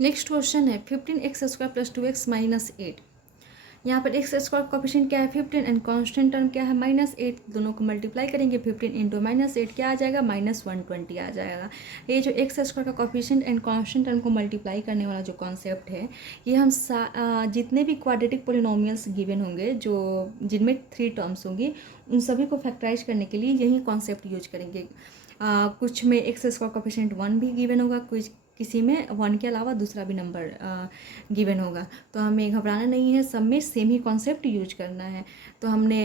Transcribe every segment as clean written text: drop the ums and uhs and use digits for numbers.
Next question है 15x² + 2x - 8। यहाँ पर एक्स स्क्वायर कोफिशिएंट क्या है 15 एंड कांस्टेंट टर्म क्या है -8। दोनों को मल्टीप्लाई करेंगे 15 × -8 क्या आ जाएगा -120 आ जाएगा। ये जो एक्स स्क्वायर का कोफिशिएंट एंड कांस्टेंट टर्म को मल्टीप्लाई करने वाला जो कॉन्सेप्ट है, ये हम जितने भी क्वाड्रेटिक पोलिनोमियल्स गिवन होंगे जो जिनमें 3 टर्म्स होंगी, उन सभी को फैक्टराइज करने के लिए यही कॉन्सेप्ट यूज करेंगे। कुछ में एक्स स्क्वायर कोफिशिएंट 1 भी गिवन होगा, कुछ किसी में 1 के अलावा दूसरा भी नंबर गिवन होगा। तो हमें घबराना नहीं है, सब में सेम ही कॉन्सेप्ट यूज करना है। तो हमने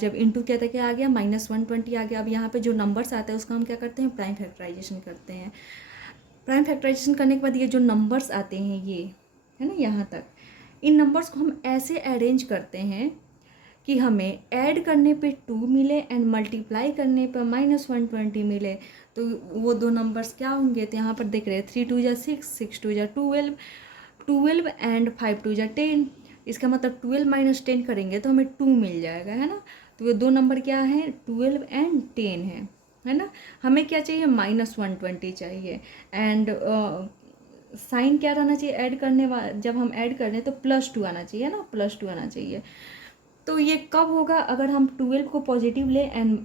जब इनटू किया था क्या आ गया -120 आ गया। अब यहाँ पे जो नंबर्स आते हैं उसका हम क्या करते हैं, प्राइम फैक्टराइजेशन करते हैं। प्राइम फैक्टराइजेशन करने के बाद ये जो नंबर्स आते हैं, ये है ना, यहाँ तक इन नंबर्स को हम ऐसे अरेंज करते हैं कि हमें ऐड करने पे 2 मिले एंड मल्टीप्लाई करने पर -120 मिले। तो वो दो नंबर्स क्या होंगे, तो यहाँ पर देख रहे हैं 3 2 जा 6, 6 2 जा 12, 12 एंड 5 2 जा 10। इसका मतलब 12 - 10 करेंगे तो हमें 2 मिल जाएगा, है ना। तो ये दो नंबर क्या है, 12 एंड 10 है ना। हमें क्या चाहिए, -120 चाहिए। एंड साइन क्या रहना चाहिए ऐड करने जब हम ऐड कर रहे हैं तो +2 आना चाहिए ना, +2 आना चाहिए। तो ये कब होगा, अगर हम 12 को पॉजिटिव ले एंड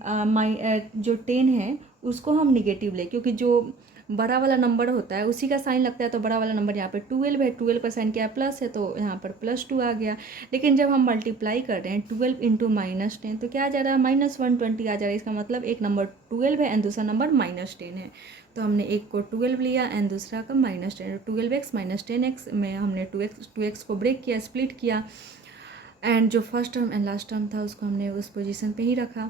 जो 10 है उसको हम निगेटिव ले, क्योंकि जो बड़ा वाला नंबर होता है उसी का साइन लगता है। तो बड़ा वाला नंबर यहाँ पे 12 है, 12 का साइन क्या है, प्लस है, तो यहाँ पर +2 आ गया। लेकिन जब हम मल्टीप्लाई कर रहे हैं 12 × -10 तो क्या आ जा रहा है, -120 आ जा रहा है। इसका मतलब एक नंबर 12 है एंड दूसरा नंबर -10 है। तो हमने एक को 12 लिया एंड दूसरा का -10, 12x - 10x में हमने 2x को ब्रेक किया, स्प्लिट किया। एंड जो first term and last term था उसको हमने उस पोजीशन पे ही रखा।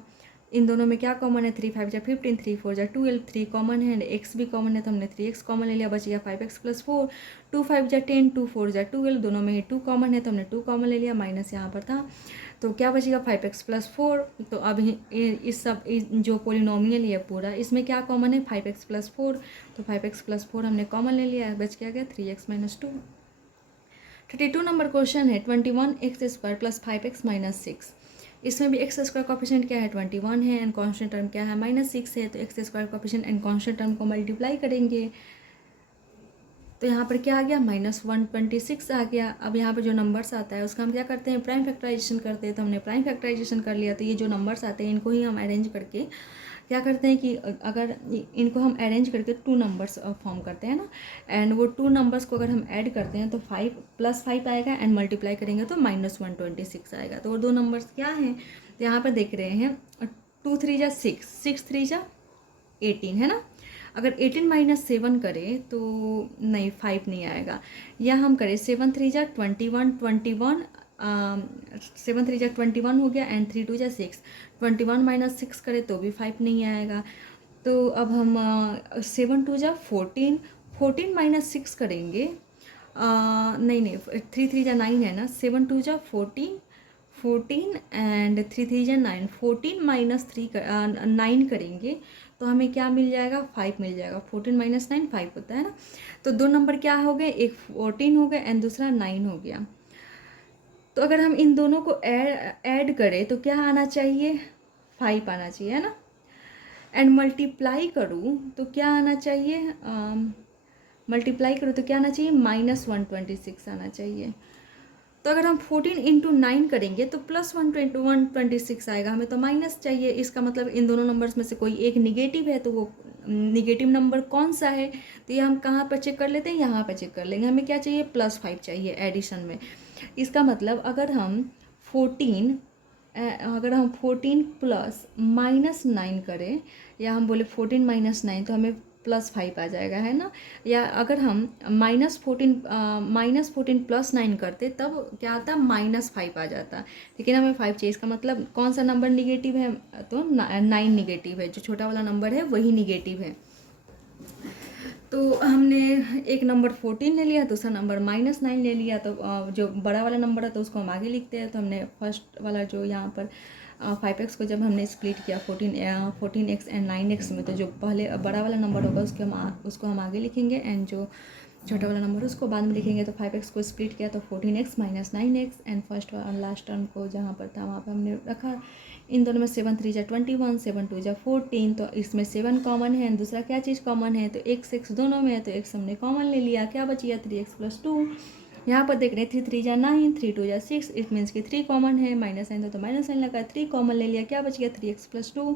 इन दोनों में क्या कॉमन है, 3 5 जा 15, 3 4 जा 12, 3 कॉमन है एंड x भी कॉमन है, तो हमने 3x कॉमन ले लिया, बच गया 5x + 4। 2 5 जा 10, 2 4 जा 12, दोनों में ही 2 कॉमन है तो हमने 2 कॉमन ले लिया, माइनस यहाँ पर था। तो क्या बचेगा 5x + 4। तो अब इस सब जो पोलिनोमियल है पूरा, इसमें क्या कॉमन है, 5x + 4। तो 5x + 4 हमने कॉमन ले लिया, बच क्या गया 3x - 2। 32 नंबर क्वेश्चन है 21x² + 5x - 6। इसमें भी एक्स स्क्वायर कोफिशिएंट क्या है, 21 है एंड कांस्टेंट टर्म क्या है, -6 है। तो x square coefficient and constant term को मल्टीप्लाई करेंगे तो यहाँ पर क्या आ गया, -126 आ गया। अब यहाँ पर जो नंबर्स आता है उसका हम क्या करते हैं, प्राइम फैक्टराइजेशन करते हैं। तो हमने प्राइम फैक्टराइजेशन कर लिया। तो ये जो नंबर्स आते हैं इनको ही हम अरेंज करके क्या करते हैं कि अगर इनको हम अरेंज करके 2 नंबर्स फॉर्म करते हैं ना, एंड वो 2 नंबर्स को अगर हम ऐड करते हैं तो 5 + 5 आएगा एंड मल्टीप्लाई करेंगे तो -126 आएगा। तो वो 2 नंबर्स क्या हैं, तो यहाँ पर देख रहे हैं 2 3 जा 6, 6 3 जा 18 है ना। अगर 18 - 7 करें तो नहीं 5 नहीं आएगा। या हम करें 7 3 जा 21, 21 7 3 जा 21 हो गया एंड 3 2 जा 6, 21 - 6 करें तो भी 5 नहीं आएगा। तो अब हम 7 2 जा 14, 14 - 6 करेंगे। नहीं 3 3 जा 9 है ना, 7 2 जा 14, 14 एंड 3 3 जा 9, 14 - 9 करेंगे तो हमें क्या मिल जाएगा, 5 मिल जाएगा। 14 - 9 5 होता है ना। तो 2 नंबर क्या हो गए, एक 14 हो गया एंड दूसरा 9 हो गया। तो अगर हम इन दोनों को ऐड करें तो क्या आना चाहिए, 5 आना चाहिए, है ना। एंड मल्टीप्लाई करूँ तो क्या आना चाहिए, मल्टीप्लाई करूँ तो क्या आना चाहिए, -126 आना चाहिए। तो अगर हम 14 × 9 करेंगे तो +126 आएगा, हमें तो माइनस चाहिए। इसका मतलब इन दोनों नंबर्स में से कोई एक निगेटिव है, तो वो निगेटिव नंबर कौन सा है, तो ये हम कहाँ पर चेक कर लेते हैं, यहाँ पर चेक कर लेंगे। हमें क्या चाहिए, +5 चाहिए एडिशन में। इसका मतलब अगर हम 14 + -9 करें, या हम बोले 14 - 9 तो हमें +5 आ जाएगा, है ना। या अगर हम -14 + 9 करते तब क्या आता, -5 आ जाता। लेकिन हमें 5 चाहिए। इसका मतलब कौन सा नंबर निगेटिव है, तो 9 निगेटिव है। जो छोटा वाला नंबर है वही निगेटिव है। तो हमने एक नंबर 14 ले लिया, दूसरा नंबर -9 ले लिया। तो जो बड़ा वाला नंबर है तो उसको हम आगे लिखते हैं। तो हमने फर्स्ट वाला जो यहाँ पर 5x को जब हमने स्प्लिट किया 14x एंड 9x में, तो जो पहले बड़ा वाला नंबर होगा उसको हम आगे लिखेंगे एंड जो छोटा वाला नंबर उसको बाद में लिखेंगे। तो 5x को स्प्लिट किया तो 14x minus 9x, and first और लास्ट टर्म को जहाँ पर था वहाँ पर हमने रखा। इन दोनों में 7 3 जा 21, 7 2 जा 14, तो इसमें 7 कॉमन है एंड दूसरा क्या चीज़ कॉमन है, तो x दोनों में है, तो x हमने कॉमन ले लिया। क्या बच गया 3x + 2। यहाँ पर देख रहे हैं 3 3 जा 9, 3 2 जा 6, इट मीन्स कि 3 कॉमन है, माइनस साइन था तो माइनस साइन लगा, 3 कॉमन ले लिया। क्या बच गया 3x + 2।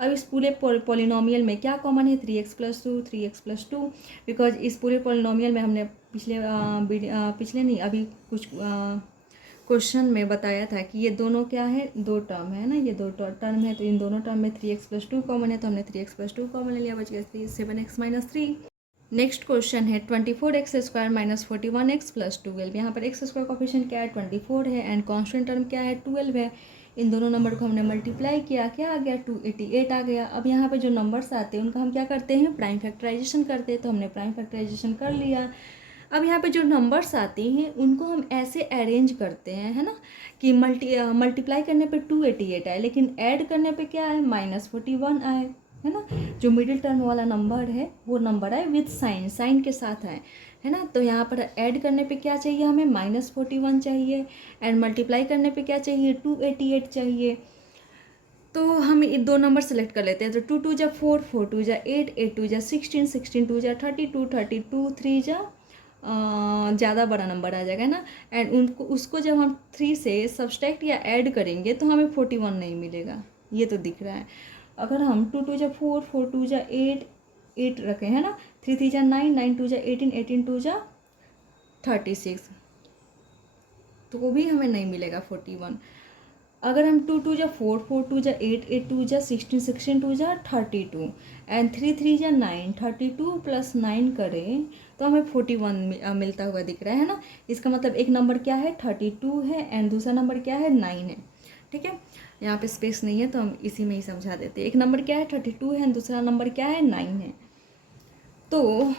अब इस पूरे पॉलिनोमियल में क्या कॉमन है 3x + 2, 3x + 2, बिकॉज इस पूरे पॉलिनोमियल में हमने पिछले नहीं अभी कुछ क्वेश्चन में बताया था कि ये दोनों क्या है, दो टर्म है ना, ये दो टर्म है, तो इन दोनों टर्म में 3x + 2 कॉमन है, तो हमने 3x + 2 कॉमन ले लिया, बच गया 7x - 3। नेक्स्ट क्वेश्चन है 24x² - 41x + 12। यहाँ पर x² कोफिशिएंट क्या है 24 है एंड कांस्टेंट टर्म क्या है 12 है। इन दोनों नंबर को हमने मल्टीप्लाई किया, क्या आ गया 288 आ गया। अब यहाँ पे जो नंबर्स आते हैं उनका हम क्या करते हैं प्राइम फैक्टराइजेशन करते हैं, तो हमने प्राइम फैक्टराइजेशन कर लिया। अब यहाँ पे जो नंबर्स आते हैं उनको हम ऐसे अरेंज करते हैं, है ना, कि मल्टीप्लाई करने पे 288 आए, लेकिन ऐड करने पे क्या आए -41 आए, है ना। जो मिडिल टर्म वाला नंबर है वो नंबर आए विथ साइन के साथ आए, है ना। तो यहाँ पर ऐड करने पे क्या चाहिए हमें -41 चाहिए, एंड मल्टीप्लाई करने पे क्या चाहिए 288 चाहिए। तो हम दो नंबर सेलेक्ट कर लेते हैं। तो 2 2 जा 4, 4 2 जा 8, 8 2 जा 16, 16 2 जा 32, 32 3 जा ज़्यादा बड़ा नंबर आ जाएगा ना। एंड उनको उसको जब हम 3 से सब्सट्रैक्ट या ऐड करेंगे तो हमें 41 नहीं मिलेगा, ये तो दिख रहा है। अगर हम 2 2 जा 4, 4 2 जा 8, 8 रखें, है ना, 3 3 जा 9, 9 2 जा 18, 18 2 जा 36, तो वो भी हमें नहीं मिलेगा 41। अगर हम 2 2 जा 4, 4 2 जा 8, 8 2 जा 16, 16 2 जा 32 एंड 3 3 जा 9, 32 + 9 करें तो हमें 41 मिलता हुआ दिख रहा है ना। इसका मतलब एक नंबर क्या है 32 है एंड दूसरा नंबर क्या है 9 है, ठीक है। यहाँ पे स्पेस नहीं है तो हम इसी में ही समझा देते हैं। एक नंबर क्या है 32 है एंड दूसरा नंबर क्या है 9 है। तो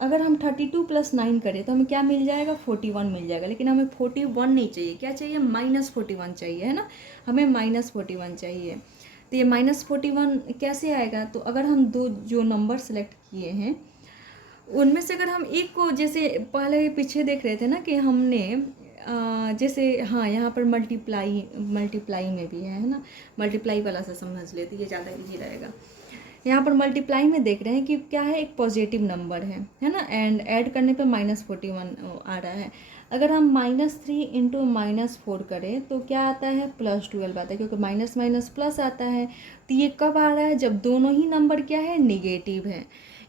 अगर हम 32 + 9 करें तो हमें क्या मिल जाएगा 41 मिल जाएगा, लेकिन हमें 41 नहीं चाहिए, क्या चाहिए -41 चाहिए, है ना, हमें -41 चाहिए। तो ये -41 कैसे आएगा, तो अगर हम दो जो नंबर सेलेक्ट किए हैं उनमें से अगर हम एक को, जैसे पहले पीछे देख रहे थे ना कि हमने जैसे हाँ यहाँ पर मल्टीप्लाई में भी है ना, मल्टीप्लाई वाला से समझ लेते, ये ज़्यादा ईजी रहेगा। यहाँ पर मल्टीप्लाई में देख रहे हैं कि क्या है एक पॉजिटिव नंबर है ना, एंड ऐड करने पे -41 आ रहा है। अगर हम -3 × -4 करें तो क्या आता है +12 आता है, क्योंकि माइनस माइनस प्लस आता है। तो ये कब आ रहा है जब दोनों ही नंबर क्या है निगेटिव है।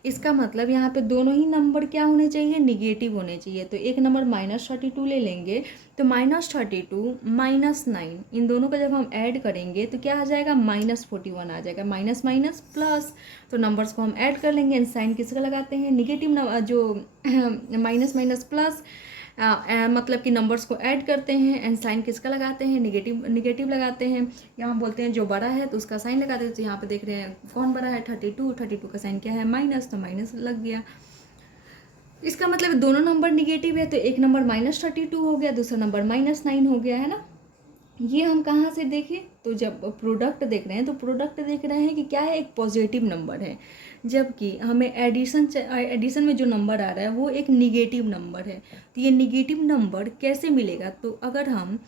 इसका मतलब यहाँ पे दोनों ही नंबर क्या होने चाहिए निगेटिव होने चाहिए। तो एक नंबर -32 ले लेंगे तो -32 - 9 इन दोनों का जब हम ऐड करेंगे तो क्या आ जाएगा -41 आ जाएगा, माइनस माइनस प्लस। तो नंबर्स को हम ऐड कर लेंगे एंड साइन किसका लगाते हैं निगेटिव, जो माइनस माइनस प्लस मतलब कि नंबर्स को ऐड करते हैं एंड साइन किसका लगाते हैं निगेटिव लगाते हैं। यहाँ बोलते हैं जो बड़ा है तो उसका साइन लगाते हैं। तो यहाँ पे देख रहे हैं कौन बड़ा है 32 का साइन क्या है माइनस, तो माइनस लग गया। इसका मतलब दोनों नंबर निगेटिव है, तो एक नंबर -32 हो गया, दूसरा नंबर -9 हो गया, है ना। ये हम कहाँ से देखें, तो जब प्रोडक्ट देख रहे हैं तो प्रोडक्ट देख रहे हैं कि क्या है एक पॉजिटिव नंबर है, जबकि हमें एडिशन में जो नंबर आ रहा है वो एक निगेटिव नंबर है। तो ये निगेटिव नंबर कैसे मिलेगा, तो अगर हम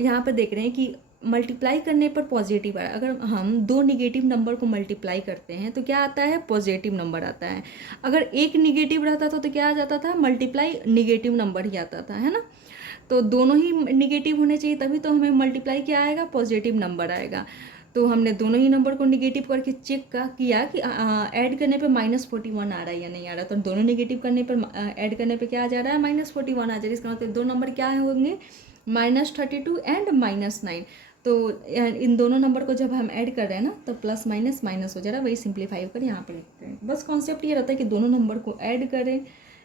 यहाँ पर देख रहे हैं कि मल्टीप्लाई करने पर पॉजिटिव आया। अगर हम दो निगेटिव नंबर को मल्टीप्लाई करते हैं तो क्या आता है पॉजिटिव नंबर आता है। अगर एक निगेटिव रहता था तो क्या आ जाता था मल्टीप्लाई निगेटिव नंबर ही आता था, है ना। तो दोनों ही निगेटिव होने चाहिए तभी तो हमें मल्टीप्लाई क्या आएगा पॉजिटिव नंबर आएगा। तो हमने दोनों ही नंबर को निगेटिव करके चेक किया कि ऐड करने पे -41 आ रहा है या नहीं आ रहा। तो दोनों निगेटिव करने पर ऐड करने पे क्या आ जा रहा है -41 आ जा रहा है। इसका मतलब दो नंबर क्या होंगे -32 एंड -9। तो इन दोनों नंबर को जब हम ऐड कर रहे हैं ना तो प्लस माइनस माइनस हो जा रहा है, वही सिंप्लीफाई कर यहाँ पे लिखते हैं। बस कॉन्सेप्ट ये रहता है कि दोनों नंबर को ऐड करें,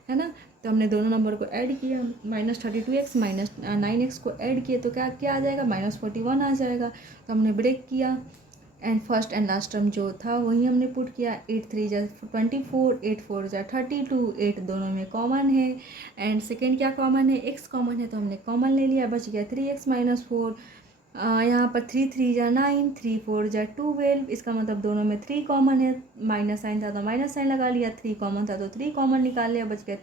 है ना। तो हमने दोनों नंबर को ऐड किया, -32x -9x को ऐड किए तो क्या क्या आ जाएगा -41 आ जाएगा। तो हमने ब्रेक किया and first and last term जो था वही हमने पुट किया। 8 3 जा 24, 8 4 जा 32, 8 दोनों में कॉमन है एंड सेकेंड क्या कॉमन है x कॉमन है, तो हमने कॉमन ले लिया, बच गया 3x - 4। यहाँ पर 3 3 जा 9, 3 4 जा 12, इसका मतलब दोनों में 3 कॉमन है, माइनस साइन था तो माइनस साइन लगा लिया, 3 कॉमन था तो 3 कॉमन निकाल लिया, बच गया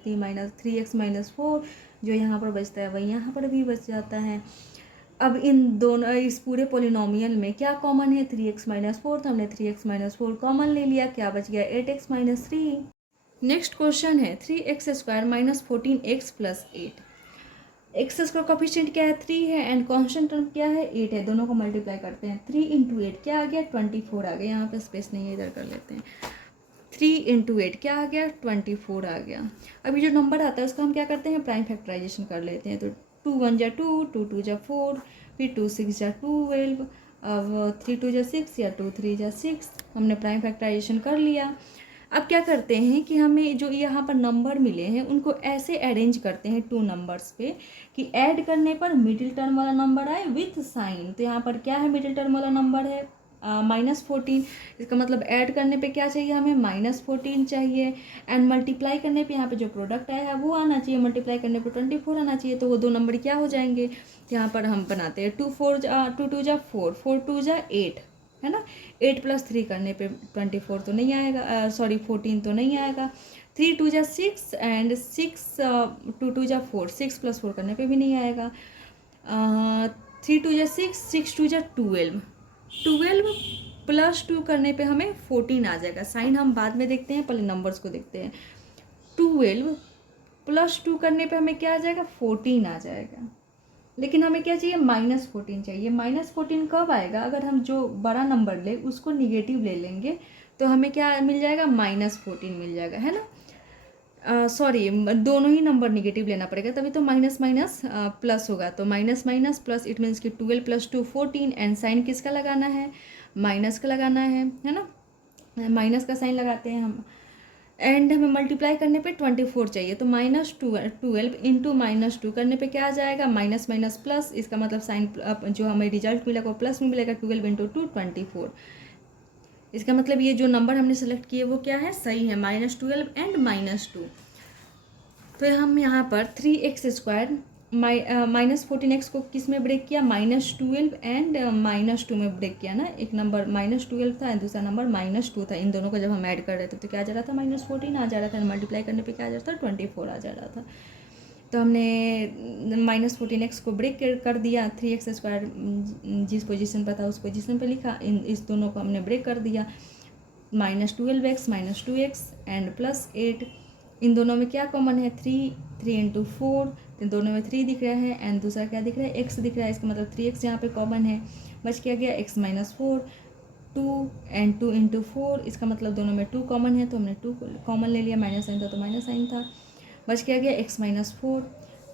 3x-4, जो यहाँ पर बचता है वही यहाँ पर भी बच जाता है। अब इन दोनों इस पूरे पोलिनोमियल में क्या कॉमन है, 3x-4, तो हमने 3x-4 कॉमन ले लिया, क्या बच गया 8x-3। नेक्स्ट क्वेश्चन है 3x² - 14x + 8। X square coefficient क्या है 3 है एंड कांस्टेंट टर्म क्या है 8 है, दोनों को मल्टीप्लाई करते हैं। 3 × 8 क्या आ गया 24 आ गया, यहाँ पे स्पेस नहीं है इधर कर लेते हैं। 3 × 8 क्या आ गया 24 आ गया। अभी जो नंबर आता है उसको हम क्या करते हैं प्राइम फैक्टराइजेशन कर लेते हैं। तो 2 1 जा 2, 2 2 जा 4, फिर 2 6 जा 12, अब 3 2 जा 6 या 2 3 जा 6, हमने प्राइम फैक्टराइजेशन कर लिया। अब क्या करते हैं कि हमें जो यहाँ पर नंबर मिले हैं उनको ऐसे अरेंज करते हैं 2 नंबर्स पे कि ऐड करने पर मिडिल टर्म वाला नंबर आए विथ साइन। तो यहाँ पर क्या है मिडिल टर्म वाला नंबर है -14, इसका मतलब ऐड करने पे क्या चाहिए हमें -14 चाहिए, एंड मल्टीप्लाई करने पे यहाँ पे जो प्रोडक्ट आया है वो आना चाहिए, मल्टीप्लाई करने पे 24 आना चाहिए। तो वो दो नंबर क्या हो जाएंगे, यहाँ पर हम बनाते हैं 2 4 2 2 जा 4, 4 2 जा 8 है ना। 8 + 3 करने पे 24 तो नहीं आएगा, सॉरी 14 तो नहीं आएगा। 3 2 जा 6 एंड 6 2 2 जा 4, 6 + 4 करने पे भी नहीं आएगा। 3 2 जा 6, 6 2 जा 12, 12 + 2 करने पे हमें 14 आ जाएगा। साइन हम बाद में देखते हैं, पहले नंबर्स को देखते हैं। 12 + 2 करने पे हमें क्या आ जाएगा 14 आ जाएगा, लेकिन हमें क्या चाहिए -14 चाहिए। -14 कब आएगा, अगर हम जो बड़ा नंबर ले उसको निगेटिव ले लेंगे तो हमें क्या मिल जाएगा -14 मिल जाएगा, है ना। सॉरी दोनों ही नंबर निगेटिव लेना पड़ेगा तभी तो माइनस माइनस प्लस होगा। तो minus minus plus it means कि 12 + 2 14, एंड साइन किसका लगाना है माइनस का लगाना है ना, माइनस का साइन लगाते हैं हम। एंड हमें मल्टीप्लाई करने पे 24 चाहिए, तो -12 × -2 करने पे क्या आ जाएगा माइनस माइनस प्लस, इसका मतलब साइन जो हमें रिजल्ट मिलेगा वो प्लस में मिलेगा। 12 × 2 24, इसका मतलब ये जो नंबर हमने सेलेक्ट किए वो क्या है सही है, -12 एंड -2। तो हम यहाँ पर 3x² -14x को किस में ब्रेक किया -12 एंड -2 में ब्रेक किया ना। एक नंबर -12 था दूसरा नंबर -2 था, इन दोनों को जब हम ऐड कर रहे थे तो क्या आ जा रहा था -14 आ जा रहा था, मल्टीप्लाई करने पे क्या आ जा रहा था 24 आ जा रहा था। तो हमने -14x को ब्रेक कर दिया, 3x² जिस पोजीशन पर था उस पोजीशन पे लिखा, इस दोनों को हमने ब्रेक कर दिया। -12x -2x एंड +8, इन दोनों में क्या कॉमन है 3 3 × 4, तो दोनों में 3 दिख रहा है एंड दूसरा क्या दिख रहा है x दिख रहा है, इसका मतलब 3x यहाँ पे कॉमन है। बच क्या गया x - 4, 2 एंड 2 × 4, इसका मतलब दोनों में 2 कॉमन है तो हमने 2 कॉमन ले लिया, माइनस साइन था तो माइनस साइन था। बच क्या गया x - 4,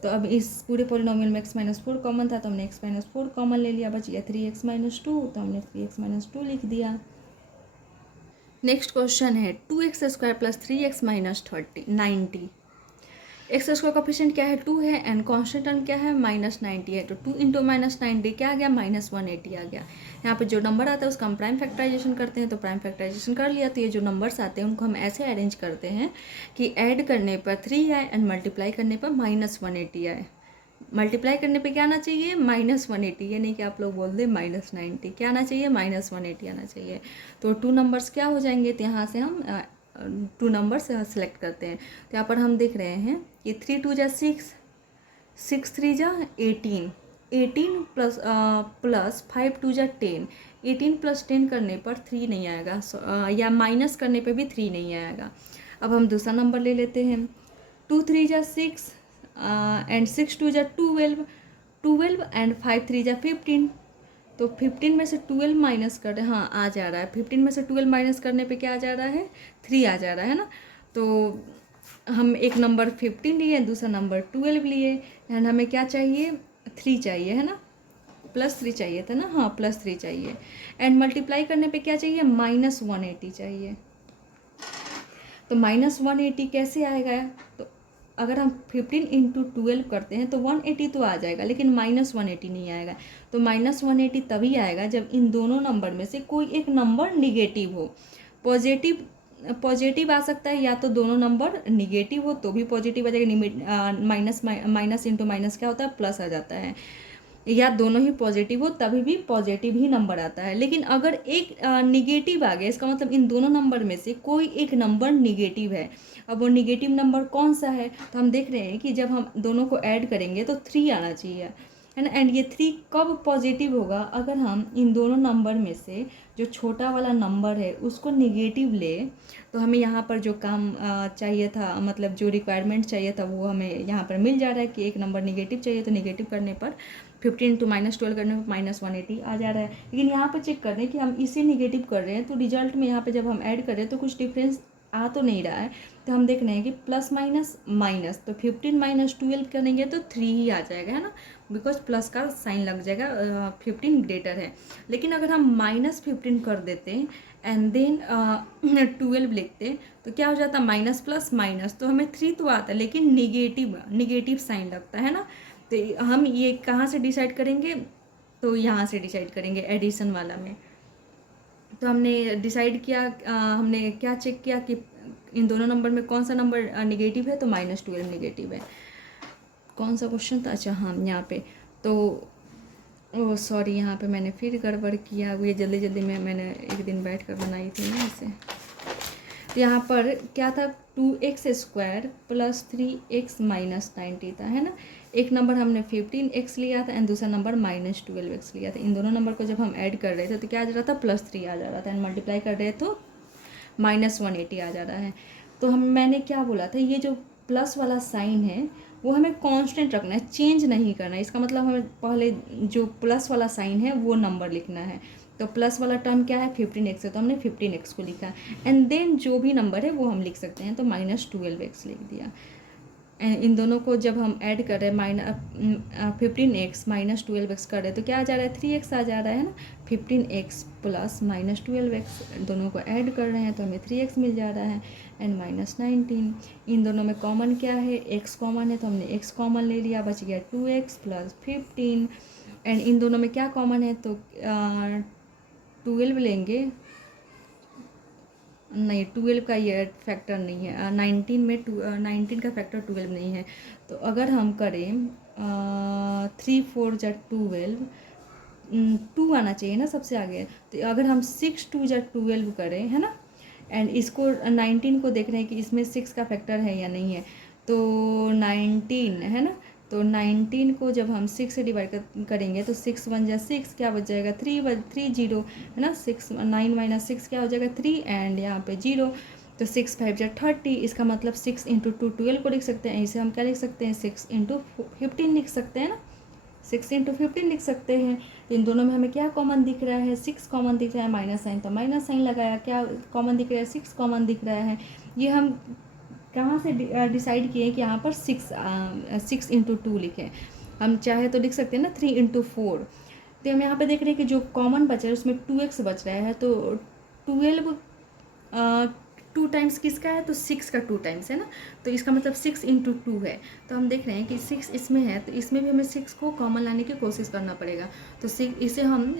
तो अब इस पूरे पोलिनोमियल में x - 4 कॉमन था तो हमने x - 4 कॉमन ले लिया, बच गया 3x - 2, तो हमने 3x - 2 लिख दिया। नेक्स्ट क्वेश्चन है 2x² + 3x - 90। X square coefficient क्या है 2 है एंड कांस्टेंट टर्म क्या है -90 है, तो 2 × -90 क्या आ गया -180 आ गया। यहाँ पे जो नंबर आता है उसका हम प्राइम फैक्टराइजेशन करते हैं, तो प्राइम फैक्टराइजेशन कर लिया। तो ये जो नंबर्स आते हैं उनको हम ऐसे अरेंज करते हैं कि ऐड करने पर 3 आए एंड मल्टीप्लाई करने पर -180 आए। मल्टीप्लाई करने पे क्या आना चाहिए -180, ये नहीं कि आप लोग बोल दें -90, क्या आना चाहिए -180 आना चाहिए। तो 2 नंबर्स क्या हो जाएंगे, तो यहाँ से हम 2 नंबर्स सेलेक्ट करते हैं। तो यहाँ पर हम देख रहे हैं कि 3 2 जा 6, 6 3 जा 18, 18 प्लस 5 2 जा 10, 18 + 10 करने पर 3 नहीं आएगा, या माइनस करने पे भी 3 नहीं आएगा। अब हम दूसरा नंबर ले लेते हैं 2 3 जा 6 एंड 6 2 जा 12, 12 एंड 5 3 जा 15, तो 15 में से 12 माइनस कर रहे, हाँ आ जा रहा है, 15 में से 12 माइनस करने पे क्या आ जा रहा है 3 आ जा रहा है ना। तो हम एक नंबर 15 लिए, दूसरा नंबर 12 लिए, एंड हमें क्या चाहिए 3 चाहिए है ना, +3 चाहिए था ना, हाँ +3 चाहिए। एंड मल्टीप्लाई करने पे क्या चाहिए -180 चाहिए। तो -180 कैसे आएगा, तो अगर हम 15 × 12 करते हैं तो 180 तो आ जाएगा, लेकिन -180 नहीं आएगा। तो -180 तभी आएगा जब इन दोनों नंबर में से कोई एक नंबर निगेटिव हो। पॉजिटिव आ सकता है, या तो दोनों नंबर निगेटिव हो तो भी पॉजिटिव आ जाएगा, माइनस × माइनस क्या होता है प्लस आ जाता है। या दोनों ही पॉजिटिव हो तभी भी पॉजिटिव ही नंबर आता है। लेकिन अगर एक निगेटिव आ गया, इसका मतलब इन दोनों नंबर में से कोई एक नंबर निगेटिव है। अब वो निगेटिव नंबर कौन सा है, तो हम देख रहे हैं कि जब हम दोनों को ऐड करेंगे तो 3 आना चाहिए, है ना। एंड ये 3 कब पॉजिटिव होगा, अगर हम इन दोनों नंबर में से जो छोटा वाला नंबर है उसको निगेटिव ले। तो हमें यहाँ पर जो काम चाहिए था, मतलब जो रिक्वायरमेंट चाहिए था वो हमें यहाँ पर मिल जा रहा है कि एक नंबर निगेटिव चाहिए। तो निगेटिव करने पर 15 × -12 करने पर -180 आ जा रहा है। लेकिन यहाँ पर चेक कर रहे हैं कि हम इसे निगेटिव कर रहे हैं, तो रिजल्ट में यहाँ पे जब हम ऐड कर रहे हैं तो कुछ डिफरेंस आ तो नहीं रहा है। तो हम देख रहे हैं कि प्लस माइनस माइनस, तो 15 - 12 करेंगे तो 3 ही आ जाएगा, है ना, बिकॉज प्लस का साइन लग जाएगा, 15 ग्रेटर है। लेकिन अगर हम -15 कर देते एंड देन 12 लिखते तो क्या हो जाता, माइनस प्लस माइनस, तो हमें 3 तो आता है लेकिन निगेटिव साइन लगता है ना। तो हम ये कहाँ से डिसाइड करेंगे, तो यहाँ से डिसाइड करेंगे एडिशन वाला में। तो हमने डिसाइड किया, हमने क्या चेक किया कि इन दोनों नंबर में कौन सा नंबर निगेटिव है, तो -12 निगेटिव है। कौन सा क्वेश्चन था, अच्छा हाँ यहाँ पे, तो ओह सॉरी यहाँ पे मैंने फिर गड़बड़ किया। ये जल्दी में मैंने एक दिन बैठ कर बनाई थी ना इसे। तो यहाँ पर क्या था, 2x² + 3x - 90 था, है ना। एक नंबर हमने 15x लिया था एंड दूसरा नंबर -12x लिया था। इन दोनों नंबर को जब हम ऐड कर रहे थे तो क्या आ जा रहा था, +3 आ जा रहा था, एंड मल्टीप्लाई कर रहे तो -180 आ जा रहा है। तो मैंने क्या बोला था, ये जो प्लस वाला साइन है वो हमें कांस्टेंट रखना है, चेंज नहीं करना है। इसका मतलब हमें पहले जो प्लस वाला साइन है वो नंबर लिखना है। तो प्लस वाला टर्म क्या है, 15x है, तो हमने 15x को लिखा, एंड देन जो भी नंबर है वो हम लिख सकते हैं, तो -12x लिख दिया। एंड इन दोनों को जब हम ऐड कर रहे हैं, 15x - 12x कर रहे हैं तो क्या आ जा रहा है, 3x आ जा रहा है ना। 15x + -12x दोनों को ऐड कर रहे हैं तो हमें 3x मिल जा रहा है, एंड -19। इन दोनों में कॉमन क्या है, x कॉमन है तो हमने x कॉमन ले लिया, बच गया 2x + 15। एंड इन दोनों में क्या कॉमन है, तो 12 लेंगे, नहीं 12 का ये फैक्टर नहीं है, 19 में 19 का फैक्टर 12 नहीं है। तो अगर हम करें 3 4 × 12, 2 आना चाहिए ना सबसे आगे। तो अगर हम 6 2 × 12 करें, है ना, एंड इसको 19 को देख रहे हैं कि इसमें 6 का फैक्टर है या नहीं है, तो 19 है ना। तो 19 को जब हम 6 से डिवाइड करेंगे तो 6 1 × 6 क्या बच जाएगा, 3 0, है ना। 6 9 - 6 क्या हो जाएगा, 3, एंड यहाँ पे 0। तो 6 5 × 30, इसका मतलब 6 × 2 12 को लिख सकते हैं। इसे हम क्या लिख सकते हैं, 6 × 15 लिख सकते हैं ना, 6 × 15 लिख सकते हैं। तो इन दोनों में हमें क्या कॉमन दिख रहा है, 6 कॉमन दिख रहा है, माइनस साइन तो माइनस साइन लगाया, क्या कॉमन दिख रहा है, 6 कॉमन दिख रहा है। ये हम कहाँ से डिसाइड किए कि यहाँ पर 6 × 2 लिखें। हम चाहे तो लिख सकते हैं ना 3 × 4। तो हम यहाँ पे देख रहे हैं कि जो कॉमन बचा है उसमें 2x बच रहा है, तो 12 2 टाइम्स किसका है, तो 6 का 2 टाइम्स है ना। तो इसका मतलब 6 × 2 है। तो हम देख रहे हैं कि 6 इसमें है तो इसमें भी हमें 6 को कॉमन लाने की कोशिश करना पड़ेगा। तो इसे हम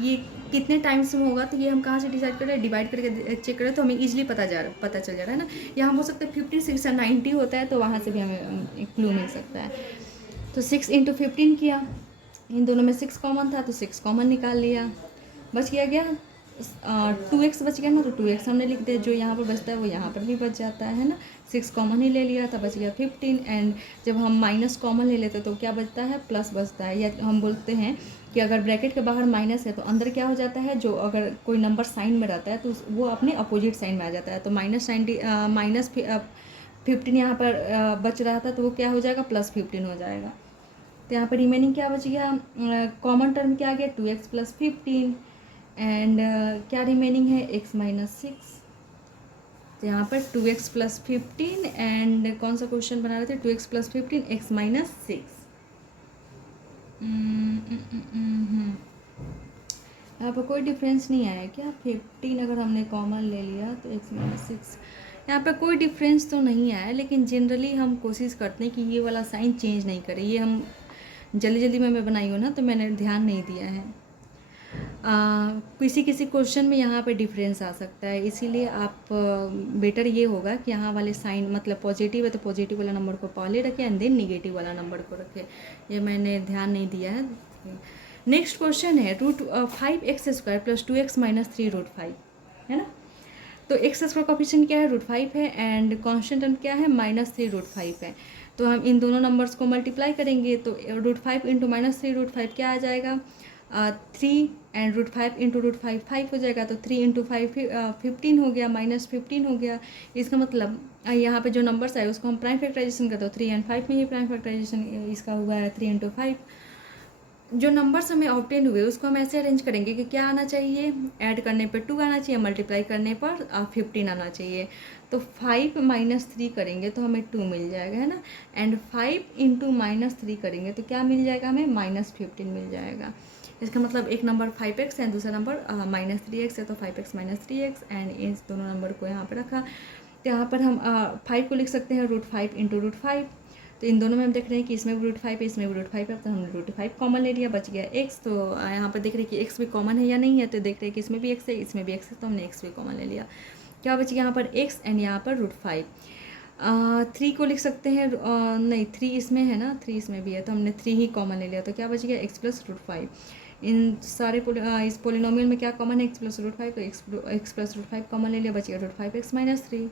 ये कितने टाइम्स में होगा, तो ये हम कहाँ से डिसाइड कर रहे हैं, डिवाइड करके चेक करें तो हमें ईजिली पता चल जा रहा है ना। या हम हो सकता है 15 6 या 90 होता है, तो वहाँ से भी हमें एक क्लू मिल सकता है। तो 6 × 15 किया, इन दोनों में 6 कॉमन था तो 6 कॉमन निकाल लिया, बच गया 2x बच गया ना, तो 2x हमने लिख दिया। जो यहाँ पर बचता है वो यहाँ पर भी बच जाता है ना। 6 कॉमन ही ले लिया था, बच गया 15। एंड जब हम माइनस कॉमन ले लेते तो क्या बचता है, प्लस बचता है। या हम बोलते हैं कि अगर ब्रैकेट के बाहर माइनस है तो अंदर क्या हो जाता है, जो अगर कोई नंबर साइन में रहता है तो वो अपने अपोजिट साइन में आ जाता है। तो -15 यहाँ पर बच रहा था तो वो क्या हो जाएगा, +15 हो जाएगा। तो यहाँ पर रिमेनिंग क्या बच गया, कॉमन टर्म क्या आ गया, 2x + 15, एंड क्या रिमेनिंग है, x - 6। तो यहाँ पर 2x + 15, एंड कौन सा क्वेश्चन बना रहे थे, 2x + 15 x - 6। यहाँ पर कोई डिफरेंस नहीं आया क्या, 15 अगर हमने कॉमन ले लिया तो x - 6, यहाँ पे कोई डिफरेंस तो नहीं आया। लेकिन जनरली हम कोशिश करते हैं कि ये वाला साइन चेंज नहीं करें। ये हम जल्दी में मैं बनाई हूँ ना, तो मैंने ध्यान नहीं दिया है। किसी किसी क्वेश्चन में यहाँ पे डिफरेंस आ सकता है, इसीलिए आप बेटर ये होगा कि यहाँ वाले साइन मतलब पॉजिटिव है तो पॉजिटिव वाला नंबर को पहले रखें एंड देन निगेटिव वाला नंबर को रखें। ये मैंने ध्यान नहीं दिया है। नेक्स्ट क्वेश्चन है √5x² + 2x - 3√5 है ना। तो एक्स स्क्वायर कोफिशिएंट क्या है √5 है एंड कांस्टेंट टर्म क्या है -3√5 है। तो हम इन दोनों नंबर्स को मल्टीप्लाई करेंगे तो √5 × -3√5 क्या आ जाएगा 3 एंड √5 × √5 5 हो जाएगा। तो 3 × 5 15 हो गया, -15 हो गया। इसका मतलब यहाँ पे जो नंबर्स आए उसको हम प्राइम फैक्टराइजेशन करते हो 3 एंड 5 में ही प्राइम फैक्टराइजेशन इसका हुआ है 3 × 5। जो नंबर्स हमें ऑब्टेन हुए उसको हम ऐसे अरेंज करेंगे कि क्या आना चाहिए, ऐड करने पर 2 आना चाहिए, मल्टीप्लाई करने पर 15 आना चाहिए। तो 5 - 3 करेंगे तो हमें 2 मिल जाएगा है ना, एंड 5 × -3 करेंगे तो क्या मिल जाएगा हमें -15 मिल जाएगा। इसका मतलब एक नंबर 5x है, दूसरा नंबर -3x है। तो 5x - 3x एंड इस दोनों नंबर को यहाँ पर रखा। तो यहाँ पर हम 5 को लिख सकते हैं √5 × √5। तो इन दोनों में हम देख रहे हैं कि इसमें भी √5 है, इसमें भी √5 है, तो हमने √5 कॉमन ले लिया, बच गया x। तो यहाँ पर देख रहे हैं कि x भी कॉमन है या नहीं है, तो देख रहे हैं कि इसमें भी x है, इसमें भी x है, तो हमने x भी कॉमन ले लिया। क्या बच गया यहाँ पर x एंड यहाँ पर √5। 3 को लिख सकते हैं नहीं 3 इसमें है ना, 3 इसमें भी है, तो हमने 3 ही कॉमन ले लिया। तो क्या बच गया x + √5। इन सारे इस पोलिनोमियल में क्या कॉमन है x + √5, तो x + √5 कॉमन ले लिया, बच गया √5x - 3।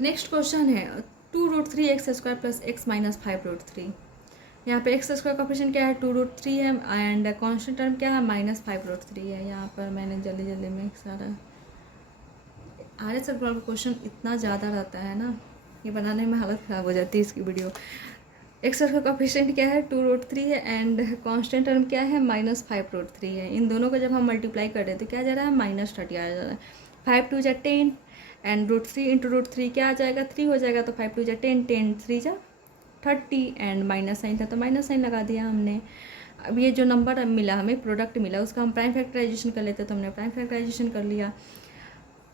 नेक्स्ट क्वेश्चन है 2√3x² + x - 5√3। यहाँ पे x स्क्वायर कोफिशिएंट क्या है 2√3 है एंड कांस्टेंट टर्म क्या है -5√3 है। यहाँ पर मैंने जल्दी में सारा RS का क्वेश्चन इतना ज़्यादा रहता है ना, ये बनाने में हालत ख़राब हो जाती है इसकी वीडियो। एक्स का कोफिशिएंट क्या है 2√3 है एंड कांस्टेंट टर्म क्या है -5√3 है। इन दोनों को जब हम मल्टीप्लाई कर रहे हैं तो क्या जा रहा है -30 आ जा रहा है। 5 2 = 10 एंड √3 × √3 क्या आ जाएगा 3 हो जाएगा। तो 5 2 = 10 10 3 = 30 एंड माइनस साइन था तो माइनस साइन लगा दिया हमने। अब ये जो नंबर मिला हमें प्रोडक्ट मिला उसका हम प्राइम फैक्टराइजेशन कर लेते तो हमने प्राइम फैक्टराइजेशन कर लिया।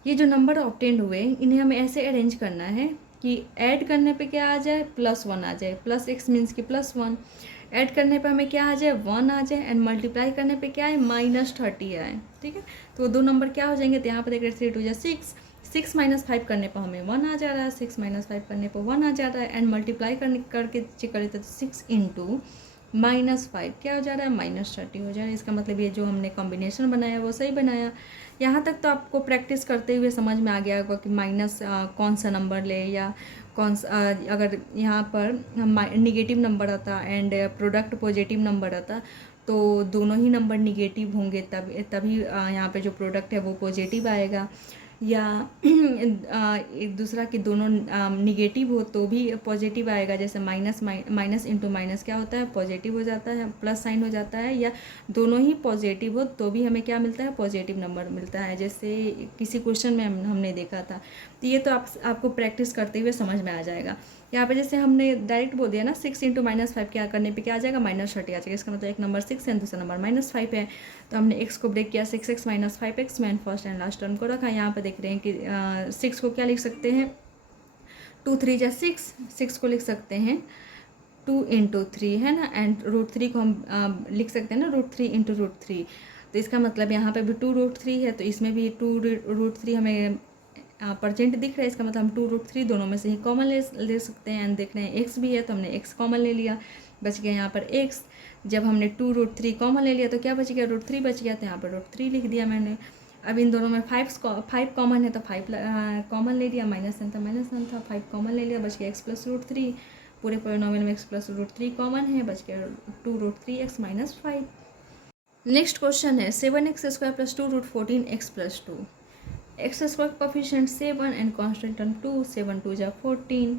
ये जो नंबर ऑब्टेन हुए इन्हें हमें ऐसे अरेंज करना है कि ऐड करने पे क्या आ जाए +1 आ जाए, +x मीन्स कि +1। ऐड करने पे हमें क्या आ जाए 1 आ जाए एंड मल्टीप्लाई करने पे क्या है -30 आए। ठीक है, तो दो नंबर क्या हो जाएंगे, तो यहाँ पर देख रहे 3 2 = 6, 6 - 5 करने पर हमें 1 आ जा रहा है, 6 - 5 करने पर 1 आ जा रहा है एंड मल्टीप्लाई करके चेक करें तो 6 × -5 क्या हो जा रहा है -30 हो जा रहा है। इसका मतलब ये जो हमने कॉम्बिनेशन बनाया वो सही बनाया। यहाँ तक तो आपको प्रैक्टिस करते हुए समझ में आ गया होगा कि माइनस कौन सा नंबर ले या कौन सा अगर यहाँ पर निगेटिव नंबर आता एंड प्रोडक्ट पॉजिटिव नंबर आता तो दोनों ही नंबर निगेटिव होंगे तभी यहाँ पे जो प्रोडक्ट है वो पॉजिटिव आएगा, या एक दूसरा कि दोनों निगेटिव हो तो भी पॉजिटिव आएगा। जैसे माइनस × माइनस क्या होता है पॉजिटिव हो जाता है, प्लस साइन हो जाता है, या दोनों ही पॉजिटिव हो तो भी हमें क्या मिलता है पॉजिटिव नंबर मिलता है, जैसे किसी क्वेश्चन में हमने देखा था। तो ये तो आपको प्रैक्टिस करते हुए समझ में आ जाएगा। यहाँ पे जैसे हमने डायरेक्ट बोल दिया ना 6 × -5 क्या करने पे क्या आ जाएगा -30 आ जाएगा। इसका मतलब एक नंबर 6 है दूसरा नंबर -5 है, तो हमने x को ब्रेक किया 6x - 5x में फर्स्ट एंड लास्ट टर्म को रखा। यहाँ पे देख रहे हैं कि 6 को क्या लिख सकते हैं 2 3 = 6, 6 को लिख सकते हैं 2 × 3 है ना, एंड √3 को हम लिख सकते हैं ना √3 × √3। तो इसका मतलब यहाँ पे भी 2√3 है तो इसमें भी 2√3 हमें परसेंट दिख रहा है। इसका मतलब हम 2√3 दोनों में से ही कॉमन ले सकते हैं एंड देख रहे हैं x भी है तो हमने x कॉमन ले लिया, बच गया यहाँ पर x। जब हमने 2√3 कॉमन ले लिया तो क्या बच गया √3 बच गया, तो यहाँ पर √3 लिख दिया मैंने। अब इन दोनों में 5 कॉमन है तो 5 कॉमन ले लिया, -1 था -1 था 5 कॉमन ले लिया, बच गया x + √3। पूरे पोलिनोमियल में x + √3 कॉमन है, बच गया 2√3x - 5। नेक्स्ट क्वेश्चन है 7x² + 2√14x + 2। X square coefficient 7 and constant term 2, 7 2 = 14।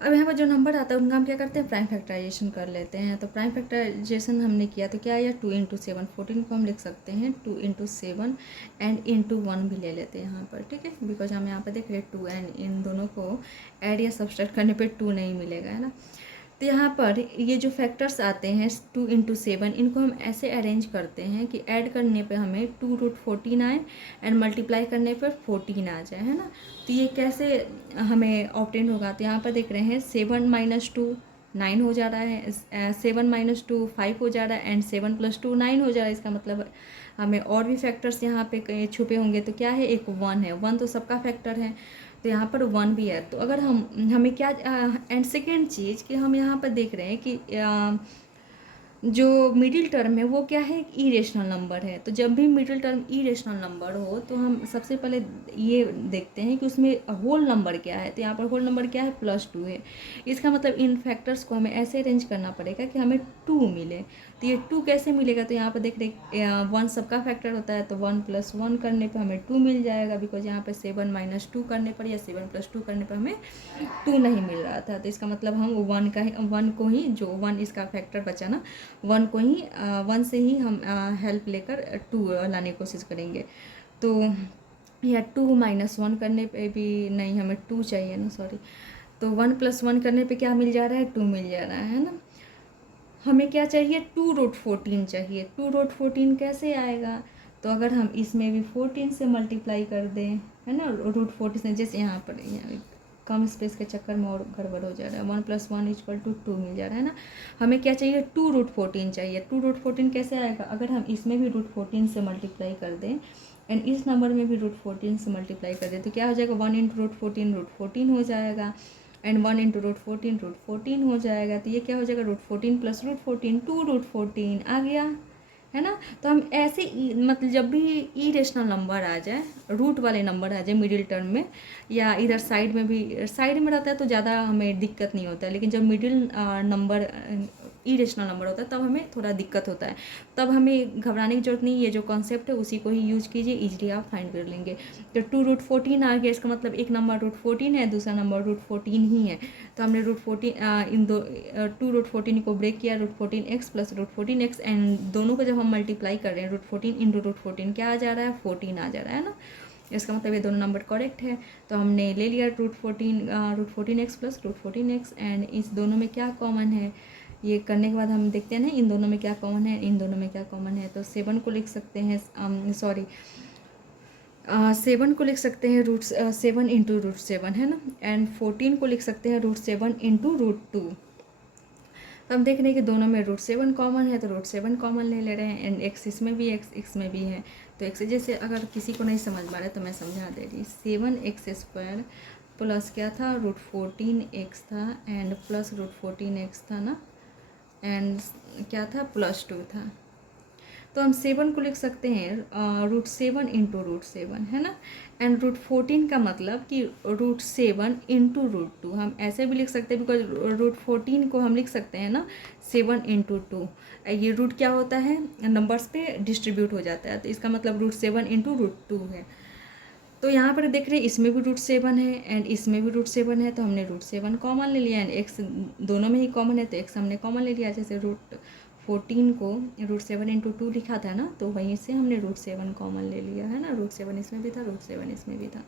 अब यहाँ पर जो नंबर आता है उनका हम क्या करते हैं प्राइम फैक्टराइजेशन कर लेते हैं। तो प्राइम फैक्टराइजेशन हमने किया तो क्या आया 2 × 7 14 को हम लिख सकते हैं 2 × 7 एंड × 1 भी ले लेते हैं यहाँ पर। ठीक है, बिकॉज हम यहाँ पर देख रहे हैं 2 एंड इन दोनों को ऐड या सब्सट्रैक्ट करने पे 2 नहीं मिलेगा है ना। तो यहाँ पर ये जो फैक्टर्स आते हैं 2 × 7 इनको हम ऐसे अरेंज करते हैं कि ऐड करने पे हमें 2√14 आए एंड मल्टीप्लाई करने पर 14 आ जाए है ना। तो ये कैसे हमें ऑब्टेन होगा, तो यहाँ पर देख रहे हैं 7 - 2 9 हो जा रहा है, 7 माइनस 2 5 हो जा रहा है, एंड 7 प्लस 2 9 हो जा रहा है। इसका मतलब हमें और भी फैक्टर्स यहाँ पे कहीं छुपे होंगे, तो क्या है, एक 1 है, 1 तो सबका फैक्टर है, तो यहाँ पर 1 भी है। तो अगर हमें क्या, एंड सेकेंड चीज़ कि हम यहाँ पर देख रहे हैं कि जो मिडिल टर्म है वो क्या है, एक इरेशनल नंबर है। तो जब भी मिडिल टर्म इरेशनल नंबर हो तो हम सबसे पहले ये देखते हैं कि उसमें होल नंबर क्या है। तो यहाँ पर होल नंबर क्या है, +2 है। इसका मतलब इन फैक्टर्स को हमें ऐसे अरेंज करना पड़ेगा कि हमें 2 मिले। तो ये 2 कैसे मिलेगा, तो यहाँ पर देख रहे 1 सबका फैक्टर होता है, तो 1 + 1 करने पर हमें 2 मिल जाएगा, बिकॉज यहाँ पर 7 - 2 करने पर या 7 + 2 करने पर हमें 2 नहीं मिल रहा था। तो इसका मतलब हम 1 को ही, जो 1 इसका फैक्टर बचा ना, 1 को ही 1 से ही हम हेल्प लेकर 2 लाने की कोशिश करेंगे। तो या 2 - 1 करने पे भी नहीं, हमें 2 चाहिए ना, सॉरी। तो 1 + 1 करने पे क्या मिल जा रहा है, 2 मिल जा रहा है ना। हमें क्या चाहिए, 2√14 चाहिए। 2√14 कैसे आएगा, तो अगर हम इसमें भी 14 से मल्टीप्लाई कर दें, है ना, √14 से, जैसे यहाँ पर कम स्पेस के चक्कर में और गड़बड़ हो जा रहा है, 1 + 1 = 2 मिल जा रहा है ना। हमें क्या चाहिए, 2√14 चाहिए। 2√14 कैसे आएगा, अगर हम इसमें भी √14 से मल्टीप्लाई कर दें एंड इस नंबर में भी √14 से मल्टीप्लाई कर दें, तो क्या हो जाएगा, 1 × √14 √14 हो जाएगा, एंड 1 × √14 √14 हो जाएगा। तो ये क्या हो जाएगा, √14 + √14 2√14 आ गया, है ना। तो हम ऐसे मतलब जब भी इरेशनल नंबर आ जाए, रूट वाले नंबर आ जाए मिडिल टर्म में, या इधर साइड में भी, साइड में रहता है तो ज़्यादा हमें दिक्कत नहीं होता है, लेकिन जब मिडिल नंबर इरेशनल नंबर होता है तब हमें थोड़ा दिक्कत होता है। तब हमें घबराने की जरूरत नहीं, ये जो कॉन्सेप्ट है उसी को ही यूज कीजिए, इजीली आप फाइंड कर लेंगे। तो 2√14 आ गया, इसका मतलब एक नंबर √14 है, दूसरा नंबर √14 ही है। तो हमने √14 इन 2√14 को ब्रेक किया, √14x + √14x, एंड दोनों को जब हम मल्टीप्लाई कर रहे हैं, √14 × √14 क्या आ जा रहा है, 14 आ जा रहा है ना। इसका मतलब ये दोनों नंबर करेक्ट है। तो हमने ले लिया √14x + √14x, एंड इस दोनों में क्या कॉमन है, ये करने के बाद हम देखते हैं ना इन दोनों में क्या कॉमन है, इन दोनों में क्या कॉमन है। तो 7 को लिख सकते हैं, 7 को लिख सकते हैं √7 × √7, है ना, एंड 14 को लिख सकते हैं √7 × √2। तो हम देख रहे हैं कि दोनों में √7 कॉमन है, तो √7 कॉमन ले रहे हैं, एंड x इसमें भी, x इसमें भी है। तो x, जैसे अगर किसी को नहीं समझ पा रहा है तो मैं समझा दे रही, 7x² प्लस क्या था, √14x था, एंड प्लस √14x था ना, एंड क्या था, +2 था। तो हम 7 को लिख सकते हैं √7 × √7, है ना, एंड √14 का मतलब कि √7 × √2। हम ऐसे भी लिख सकते हैं, बिकॉज √14 को हम लिख सकते हैं ना 7 × 2। ये रूट क्या होता है, नंबर्स पे डिस्ट्रीब्यूट हो जाता है, तो इसका मतलब √7 × √2 है। तो यहाँ पर देख रहे हैं इसमें भी √7 है एंड इसमें भी √7 है, तो हमने √7 कॉमन ले लिया, एंड x दोनों में ही कॉमन है तो x हमने कॉमन ले लिया। जैसे √14 को √7 × 2 लिखा था ना, तो वहीं से हमने √7 कॉमन ले लिया, है ना। √7 इसमें भी था, √7 इसमें भी था।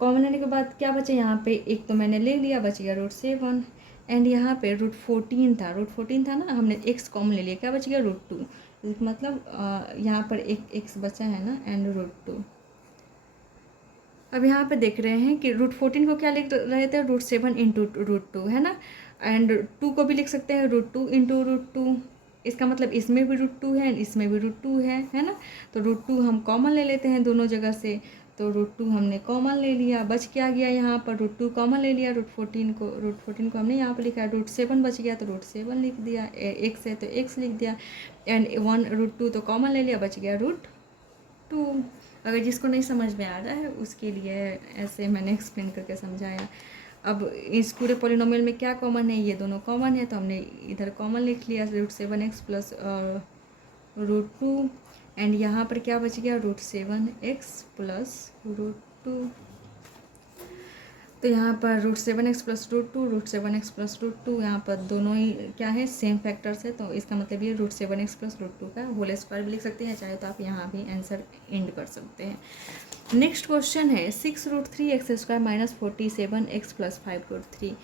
कॉमन लेने के बाद क्या बचे, यहाँ पे एक तो मैंने ले लिया, बच गया √7, एंड यहाँ पे √14 था ना, हमने x कॉमन ले लिया, क्या बच गया, √2। मतलब यहाँ पर एक x बचा है ना, एंड √2। अब यहाँ पे देख रहे हैं कि √14 को क्या लिख रहे थे, √7 × √2, है ना, एंड 2 को भी लिख सकते हैं √2 × √2। इसका मतलब इसमें भी √2 है, इसमें भी √2 है ना। तो √2 हम कॉमन ले लेते हैं दोनों जगह से, तो √2 हमने कॉमन ले लिया, बच क्या गया यहाँ पर, √2 कॉमन ले लिया, √14 को हमने यहाँ पर लिखा, √7 बच गया तो √7 लिख दिया, x है तो x लिख दिया, एंड 1 √2 तो कॉमन ले लिया, बच गया √2। अगर जिसको नहीं समझ में आ रहा है उसके लिए ऐसे मैंने एक्सप्लेन करके समझाया। अब इस पूरे पॉलिनोमियल में क्या कॉमन है, ये दोनों कॉमन है, तो हमने इधर कॉमन लिख लिया, √7x + √2, एंड यहाँ पर क्या बच गया, √7x + √2। तो यहाँ पर √7x + √2, √7x + √2, यहाँ पर दोनों ही क्या है, सेम फैक्टर्स है, तो इसका मतलब ये √7x + √2 का होल स्क्वायर भी लिख सकते हैं, चाहे तो आप यहाँ भी आंसर एंड कर सकते हैं। नेक्स्ट क्वेश्चन है 6√3x² - 47x + 5√3।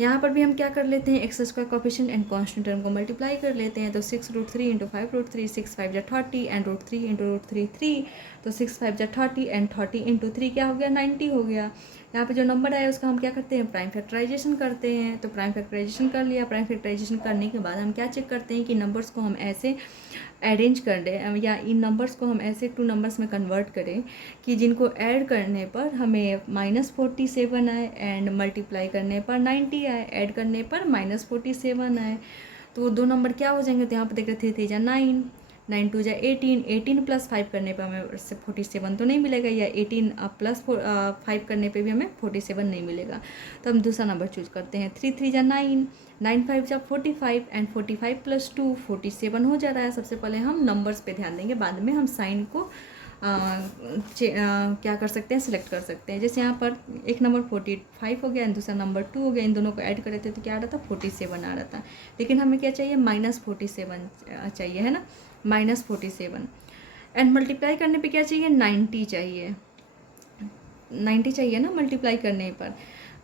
यहाँ पर भी हम क्या कर लेते हैं, x² coefficient and constant term को मल्टीप्लाई कर लेते हैं। तो 6√3 × 5√3, 6 × 5 = 30, एंड √3 × √3 3, तो 6 5 जा 30 एंड 30 इंटू 3 क्या हो गया 90 हो गया। यहाँ पे जो नंबर आया उसका हम क्या करते हैं प्राइम फैक्टराइजेशन करते हैं। तो प्राइम फैक्टराइजेशन कर लिया। प्राइम फैक्टराइजेशन करने के बाद हम क्या चेक करते हैं कि नंबर्स को हम ऐसे अरेंज कर दें या इन नंबर्स को हम ऐसे 2 नंबर्स में कन्वर्ट करें कि जिनको ऐड करने पर हमें -47 आए एंड मल्टीप्लाई करने पर 90 आए, ऐड करने पर -47 आए। तो वो 2 नंबर क्या हो जाएंगे, तो यहाँ पर देख रहे थे 3 जा 9, 9 2 जा 18, 18 + 5 करने पर हमें 47 तो नहीं मिलेगा, या 18 + 5 करने पे भी हमें 47 नहीं मिलेगा। तो हम दूसरा नंबर चूज करते हैं। 3 3 जा 9, 9 5 जा 45 एंड 45 + 2 47 हो जा रहा है। सबसे पहले हम नंबर्स पे ध्यान देंगे, बाद में हम साइन को क्या कर सकते हैं सिलेक्ट कर सकते हैं। जैसे यहाँ पर एक नंबर 45 हो गया, दूसरा नंबर 2 हो गया, इन दोनों को ऐड कर रहे थे तो क्या आ रहा था 47 आ रहा था। लेकिन हमें क्या चाहिए -47 चाहिए, है ना, -47 एंड मल्टीप्लाई करने पे क्या चाहिए 90 चाहिए, 90 चाहिए ना मल्टीप्लाई करने पर।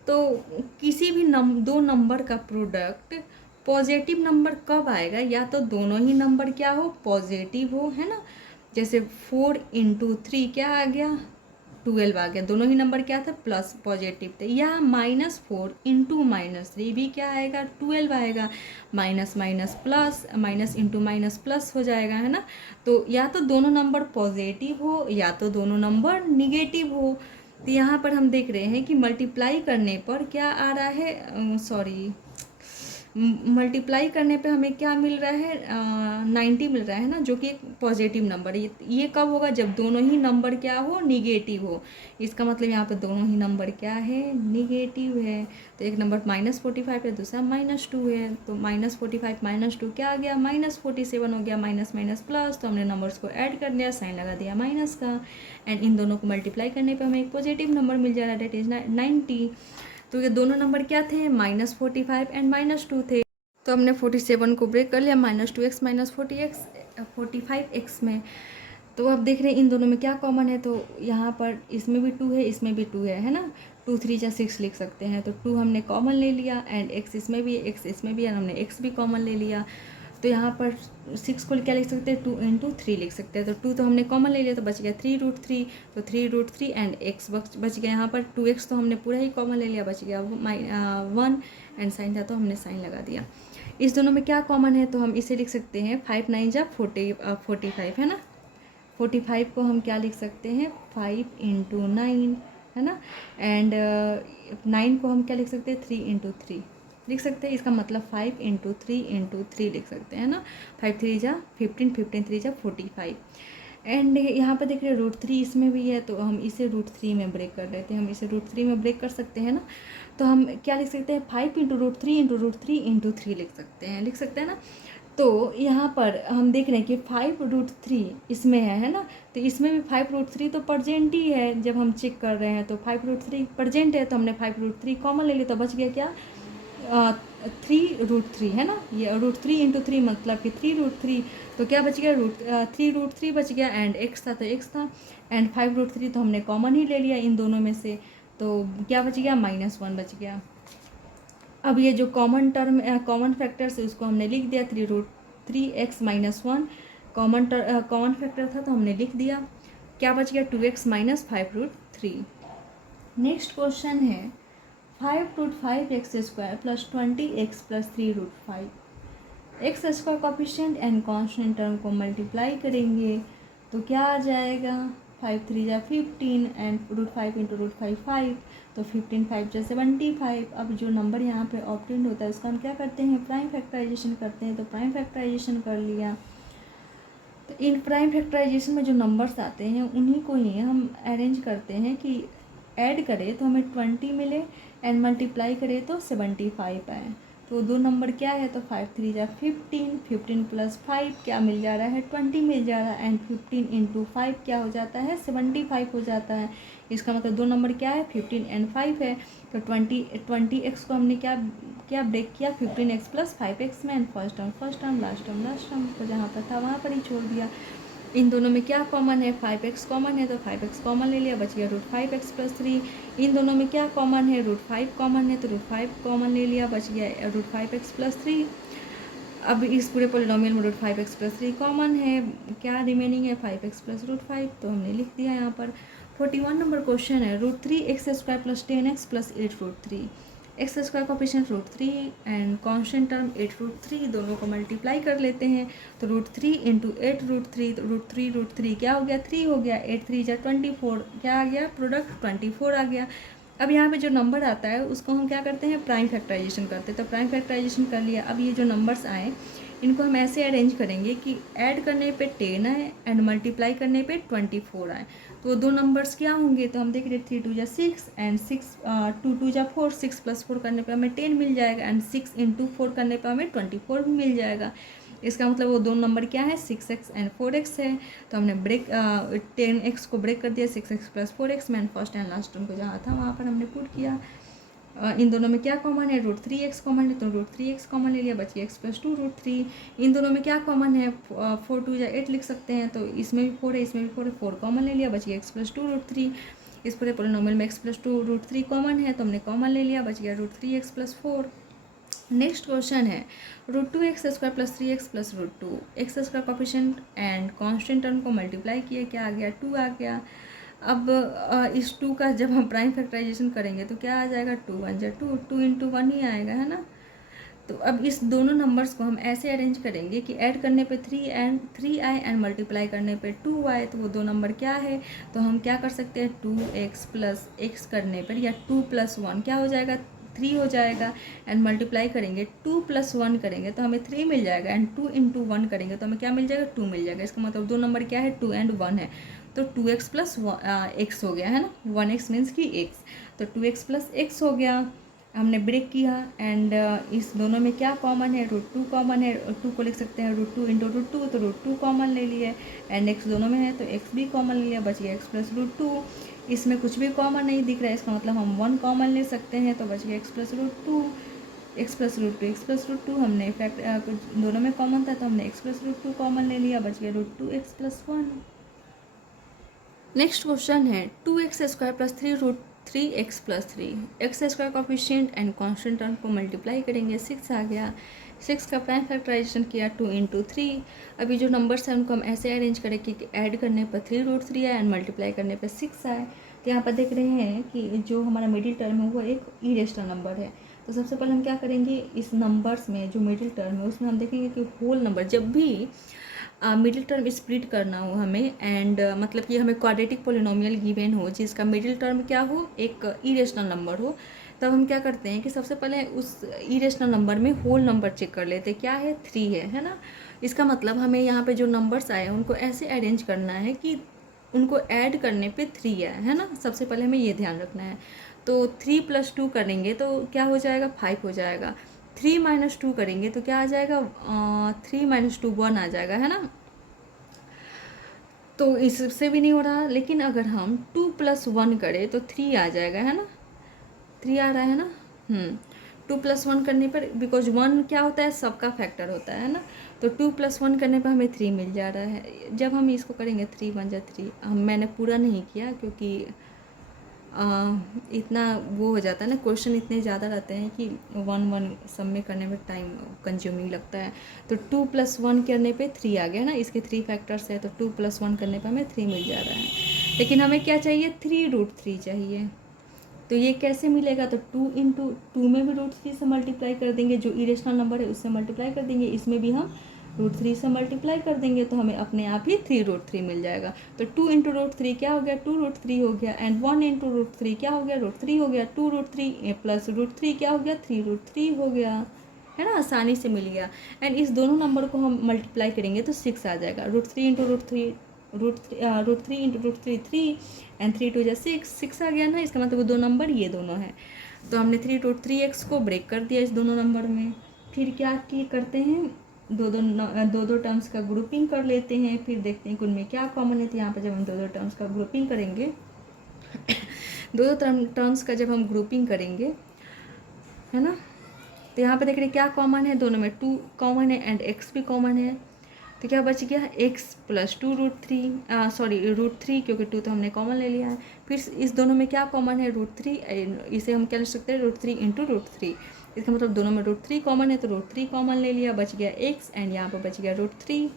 तो किसी भी दो नंबर का प्रोडक्ट पॉजिटिव नंबर कब आएगा, या तो दोनों ही नंबर क्या हो पॉजिटिव हो, है ना। जैसे 4 × 3 क्या आ गया 12 आ गया, दोनों ही नंबर क्या था प्लस पॉजिटिव थे। या -4 × -3 भी क्या आएगा 12 आएगा, minus minus plus, minus into minus plus हो जाएगा, है ना। तो या तो दोनों नंबर पॉजिटिव हो या तो दोनों नंबर निगेटिव हो। तो यहाँ पर हम देख रहे हैं कि मल्टीप्लाई करने पर क्या आ रहा है, मल्टीप्लाई करने पे हमें क्या मिल रहा है 90 मिल रहा है ना, जो कि एक पॉजिटिव नंबर है। ये कब होगा जब दोनों ही नंबर क्या हो निगेटिव हो। इसका मतलब यहाँ पे दोनों ही नंबर क्या है निगेटिव है। तो एक नंबर -45 है, दूसरा -2 है। तो -45 -2 क्या आ गया -47 हो गया, माइनस माइनस प्लस। तो हमने नंबर्स को ऐड कर दिया, साइन लगा दिया माइनस का, एंड इन दोनों को मल्टीप्लाई करने पर हमें एक पॉजिटिव नंबर मिल जा रहा है, डेट इज 90। तो ये दोनों नंबर क्या थे -45 एंड -2 थे। तो हमने 47 को ब्रेक कर लिया -2x - 45x में। तो अब देख रहे हैं इन दोनों में क्या कॉमन है। तो यहाँ पर इसमें भी 2 है, इसमें भी 2 है ना। 2 3 जा 6 लिख सकते हैं। तो 2 हमने कॉमन ले लिया एंड x इसमें भी है, x इसमें भी है, हमने x भी कॉमन ले लिया। तो यहाँ पर 6 को क्या लिख सकते हैं 2 × 3 लिख सकते हैं। तो 2 तो हमने कॉमन ले लिया, तो बच गया 3√3। तो 3√3 एंड x बच गया। यहाँ पर 2x तो हमने पूरा ही कॉमन ले लिया, बच गया 1 एंड साइन था तो हमने साइन लगा दिया। इस दोनों में क्या कॉमन है, तो हम इसे लिख सकते हैं 5 9 जा 45 है ना। 45 को हम क्या लिख सकते हैं 5 × 9 है ना। एंड 9 को हम क्या लिख सकते हैं 3 × 3 लिख सकते हैं। इसका मतलब 5 × 3 × 3 लिख सकते हैं ना। 5 3 जा 15, 15 3 जा 45। एंड यहाँ पर देख रहे हैं √3 इसमें भी है, तो हम इसे √3 में ब्रेक कर लेते हैं। हम इसे √3 में ब्रेक कर सकते हैं ना। तो हम क्या लिख सकते हैं 5 × √3 × √3 × 3 लिख सकते हैं ना। तो यहाँ पर हम देख रहे हैं कि 5√3 इसमें है ना। तो इसमें भी 5√3 तो प्रजेंट ही है। जब हम चेक कर रहे हैं तो 5√3 प्रजेंट है, तो हमने 5√3 कॉमन ले लिया, तो बच गया क्या 3√3 है ना। ये √3 × 3 मतलब कि 3√3। तो क्या बच गया 3√3 बच गया, एंड x था तो x था, एंड 5√3 तो हमने कॉमन ही ले लिया इन दोनों में से। तो क्या बच गया -1 बच गया। अब ये जो कॉमन कॉमन फैक्टर्स है उसको हमने लिख दिया 3x - 1 कॉमन फैक्टर था तो हमने लिख दिया। क्या बच गया 2x - 5√3। नेक्स्ट क्वेश्चन है 5√5x² + 20x + 3√5। X square coefficient and constant term को मल्टीप्लाई करेंगे तो क्या आ जाएगा 5 3 जा 15 एंड √5 × √5 5। तो 15 5 जा 75। अब जो नंबर यहाँ पे ऑब्टेंड होता है उसका हम क्या करते हैं प्राइम फैक्टराइजेशन करते हैं। तो प्राइम फैक्टराइजेशन कर लिया। तो इन प्राइम फैक्टराइजेशन में जो नंबर्स आते हैं उन्हीं को ही हम अरेंज करते हैं कि ऐड करें तो हमें 20 मिले एंड मल्टीप्लाई करें तो 75 आए। तो दो नंबर क्या है, तो 5 3 जा 15, 15 + 5 क्या मिल जा रहा है 20 मिल जा रहा है, एंड 15 × 5 क्या हो जाता है 75 हो जाता है। इसका मतलब दो नंबर क्या है 15 एंड 5 है। तो 20x को हमने क्या ब्रेक किया 15x + 5x में, and first term last term को जहाँ पर था वहाँ पर ही छोड़ दिया। इन दोनों में क्या कॉमन है 5x कॉमन है, तो 5x कॉमन ले लिया, बच गया √5x + 3। इन दोनों में क्या कॉमन है √5 कॉमन है, तो √5 कॉमन ले लिया, बच गया √5x + 3। अब इस पूरे पोलिनोमियल में √5x+3 कॉमन है, क्या रिमेनिंग है 5x + √5, तो हमने लिख दिया यहाँ पर। 41 नंबर क्वेश्चन है √3x² + 10x + 8√3, x² coefficient √3 and constant term 8√3, दोनों को मल्टीप्लाई कर लेते हैं। तो √3 × 8√3, तो √3 क्या हो गया 3 हो गया, 8 3 = 24, क्या आ गया प्रोडक्ट 24 आ गया। अब यहाँ पे जो नंबर आता है उसको हम क्या करते हैं प्राइम फैक्टराइजेशन करते हैं, तो प्राइम फैक्टराइजेशन कर लिया। अब ये जो नंबर्स आए इनको हम ऐसे अरेंज करेंगे कि ऐड करने पे 10 आए एंड मल्टीप्लाई करने पे 24 आए। तो दो नंबर्स क्या होंगे, तो हम देख रहे 3 2 = 6 एंड 6 2 2 = 4, 6 + 4 करने पे हमें 10 मिल जाएगा एंड 6 × 4 करने पे हमें 24 भी मिल जाएगा। इसका मतलब वो दो नंबर क्या है 6x एंड 4x है। तो हमने 10x को ब्रेक कर दिया 6x + 4x में, फर्स्ट एंड लास्ट टर्म को जहाँ था वहाँ पर हमने पुट किया। इन दोनों में क्या कॉमन है √3x कॉमन है, तो √3x कॉमन ले लिया, बची x + 2 √3। इन दोनों में क्या कॉमन है 4 2 = 8 लिख सकते हैं, तो इसमें भी 4 है इसमें भी 4 है, 4 कॉमन ले लिया, बची x + 2 √3। इस पूरे पोलिनोमियल में x + 2 √3 कॉमन है, तो हमने कॉमन ले लिया, बच गया √3x + 4। नेक्स्ट क्वेश्चन है √2x² + 3x + √2, x² coefficient and constant term को मल्टीप्लाई किया, क्या आ गया 2 आ गया। अब इस 2 का जब हम प्राइम फैक्टराइजेशन करेंगे तो क्या आ जाएगा 2 1 = 2, 2 × 1 ही आएगा, है ना। तो अब इस दोनों नंबर्स को हम ऐसे अरेंज करेंगे कि ऐड करने पे 3 आए एंड मल्टीप्लाई करने पे 2 आए, तो वो दो नंबर क्या है, तो हम क्या कर सकते हैं 2x + x करने पर या 2 + 1 क्या हो जाएगा 3 हो जाएगा एंड मल्टीप्लाई करेंगे 2 + 1 करेंगे तो हमें 3 मिल जाएगा एंड 2 × 1 करेंगे तो हमें क्या मिल जाएगा 2 मिल जाएगा। इसका मतलब दो नंबर क्या है 2 एंड 1 है, तो 2x + x हो गया, है ना, 1x मीन्स कि x, तो 2x + x हो गया। हमने ब्रेक किया एंड इस दोनों में क्या कॉमन है √2 कॉमन है, 2 को लिख सकते हैं √2 × √2, तो √2 कॉमन ले लिए एंड x दोनों में है तो x भी कॉमन ले लिया, बच गया x + √2। इसमें कुछ भी कॉमन नहीं दिख रहा है, इसका मतलब हम 1 कॉमन ले सकते हैं, तो बच गया x + √2, x + √2, x + √2 हमने फैक्ट दोनों में कॉमन था तो हमने x + √2 कॉमन ले लिया, बच गया √2x + 1। नेक्स्ट क्वेश्चन है 2x² + 3√3x + 3, x² coefficient and constant term को मल्टीप्लाई करेंगे 6 आ गया, 6 का प्राइम फैक्टराइजेशन किया 2 × 3। अभी जो नंबर्स हैं उनको हम ऐसे अरेंज करें कि ऐड करने पर 3√3 आए एंड मल्टीप्लाई करने पर 6 आए। तो यहाँ पर देख रहे हैं कि जो हमारा मिडिल टर्म है वो एक इरेशनल नंबर है। तो सबसे पहले हम क्या करेंगे इस नंबर्स में जो मिडिल टर्म है उसमें हम देखेंगे कि होल नंबर जब भी मिडिल टर्म स्प्लिट करना हो हमें एंड मतलब कि हमें क्वाड्रेटिक पोलिनोमियल गिवन हो जिसका मिडिल टर्म क्या हो एक इरेशनल नंबर हो, तब हम क्या करते हैं कि सबसे पहले उस इरेशनल नंबर में होल नंबर चेक कर लेते हैं, क्या है 3 है ना। इसका मतलब हमें यहाँ पे जो नंबर्स आए उनको ऐसे अरेंज करना है कि उनको ऐड करने पे 3 आए, है ना, सबसे पहले हमें ये ध्यान रखना है। तो 3 + 2 करेंगे तो क्या हो जाएगा 5 हो जाएगा, 3 - 2 करेंगे तो क्या आ जाएगा 3 - 2 1 आ जाएगा, है ना। तो इससे भी नहीं हो रहा, लेकिन अगर हम 2 + 1 करें तो 3 आ जाएगा, है ना, 3 आ रहा है ना। 2 + 1 करने पर बिकॉज 1 क्या होता है सबका फैक्टर होता है ना, तो 2 + 1 करने पर हमें 3 मिल जा रहा है। जब हम इसको करेंगे 3 1 = 3, मैंने पूरा नहीं किया क्योंकि इतना वो हो जाता है ना, क्वेश्चन इतने ज़्यादा रहते हैं कि 1 सब में करने में टाइम कंज्यूमिंग लगता है। तो 2 + 1 करने पे 3 आ गया ना, इसके 3 फैक्टर्स है तो 2 + 1 करने पे हमें 3 मिल जा रहा है। लेकिन हमें क्या चाहिए 3√3 चाहिए, तो ये कैसे मिलेगा, तो 2 × 2 में भी √3 से मल्टीप्लाई कर देंगे, जो इरेशनल नंबर है उससे मल्टीप्लाई कर देंगे, इसमें भी हम √3 से मल्टीप्लाई कर देंगे तो हमें अपने आप ही 3√3 मिल जाएगा। तो 2 × √3 क्या हो गया 2√3 हो गया एंड 1 × √3 क्या हो गया √3 हो गया, 2√3 + √3 क्या हो गया 3√3 हो गया, है ना, आसानी से मिल गया। एंड इस दोनों नंबर को हम मल्टीप्लाई करेंगे तो 6 आ जाएगा, √3 × √3 √3 × √3 3 एंड 3 2 = 6, 6 आ गया ना। इसका मतलब वो दो नंबर ये दोनों हैं, तो हमने 3√3x को ब्रेक कर दिया इस दोनों नंबर में। फिर क्या करते हैं दो टर्म्स का ग्रुपिंग कर लेते हैं, फिर देखते हैं कि उनमें क्या कॉमन है। तो यहाँ पर जब हम दो टर्म्स का ग्रुपिंग करेंगे दो टर्म्स का जब हम ग्रुपिंग करेंगे, है ना, तो यहाँ पे देख रहे हैं क्या कॉमन है, दोनों में 2 कॉमन है एंड x भी कॉमन है। तो क्या बच गया x प्लस 2 √3 सॉरी √3 क्योंकि 2 तो हमने कॉमन ले लिया है। फिर इस दोनों में क्या कॉमन है √3, इसे हम क्या लिख सकते हैं √3 इंटू √3। इसका मतलब दोनों में √3 कॉमन है तो √3 कॉमन ले लिया, बच गया x एंड यहाँ पर बच गया √3।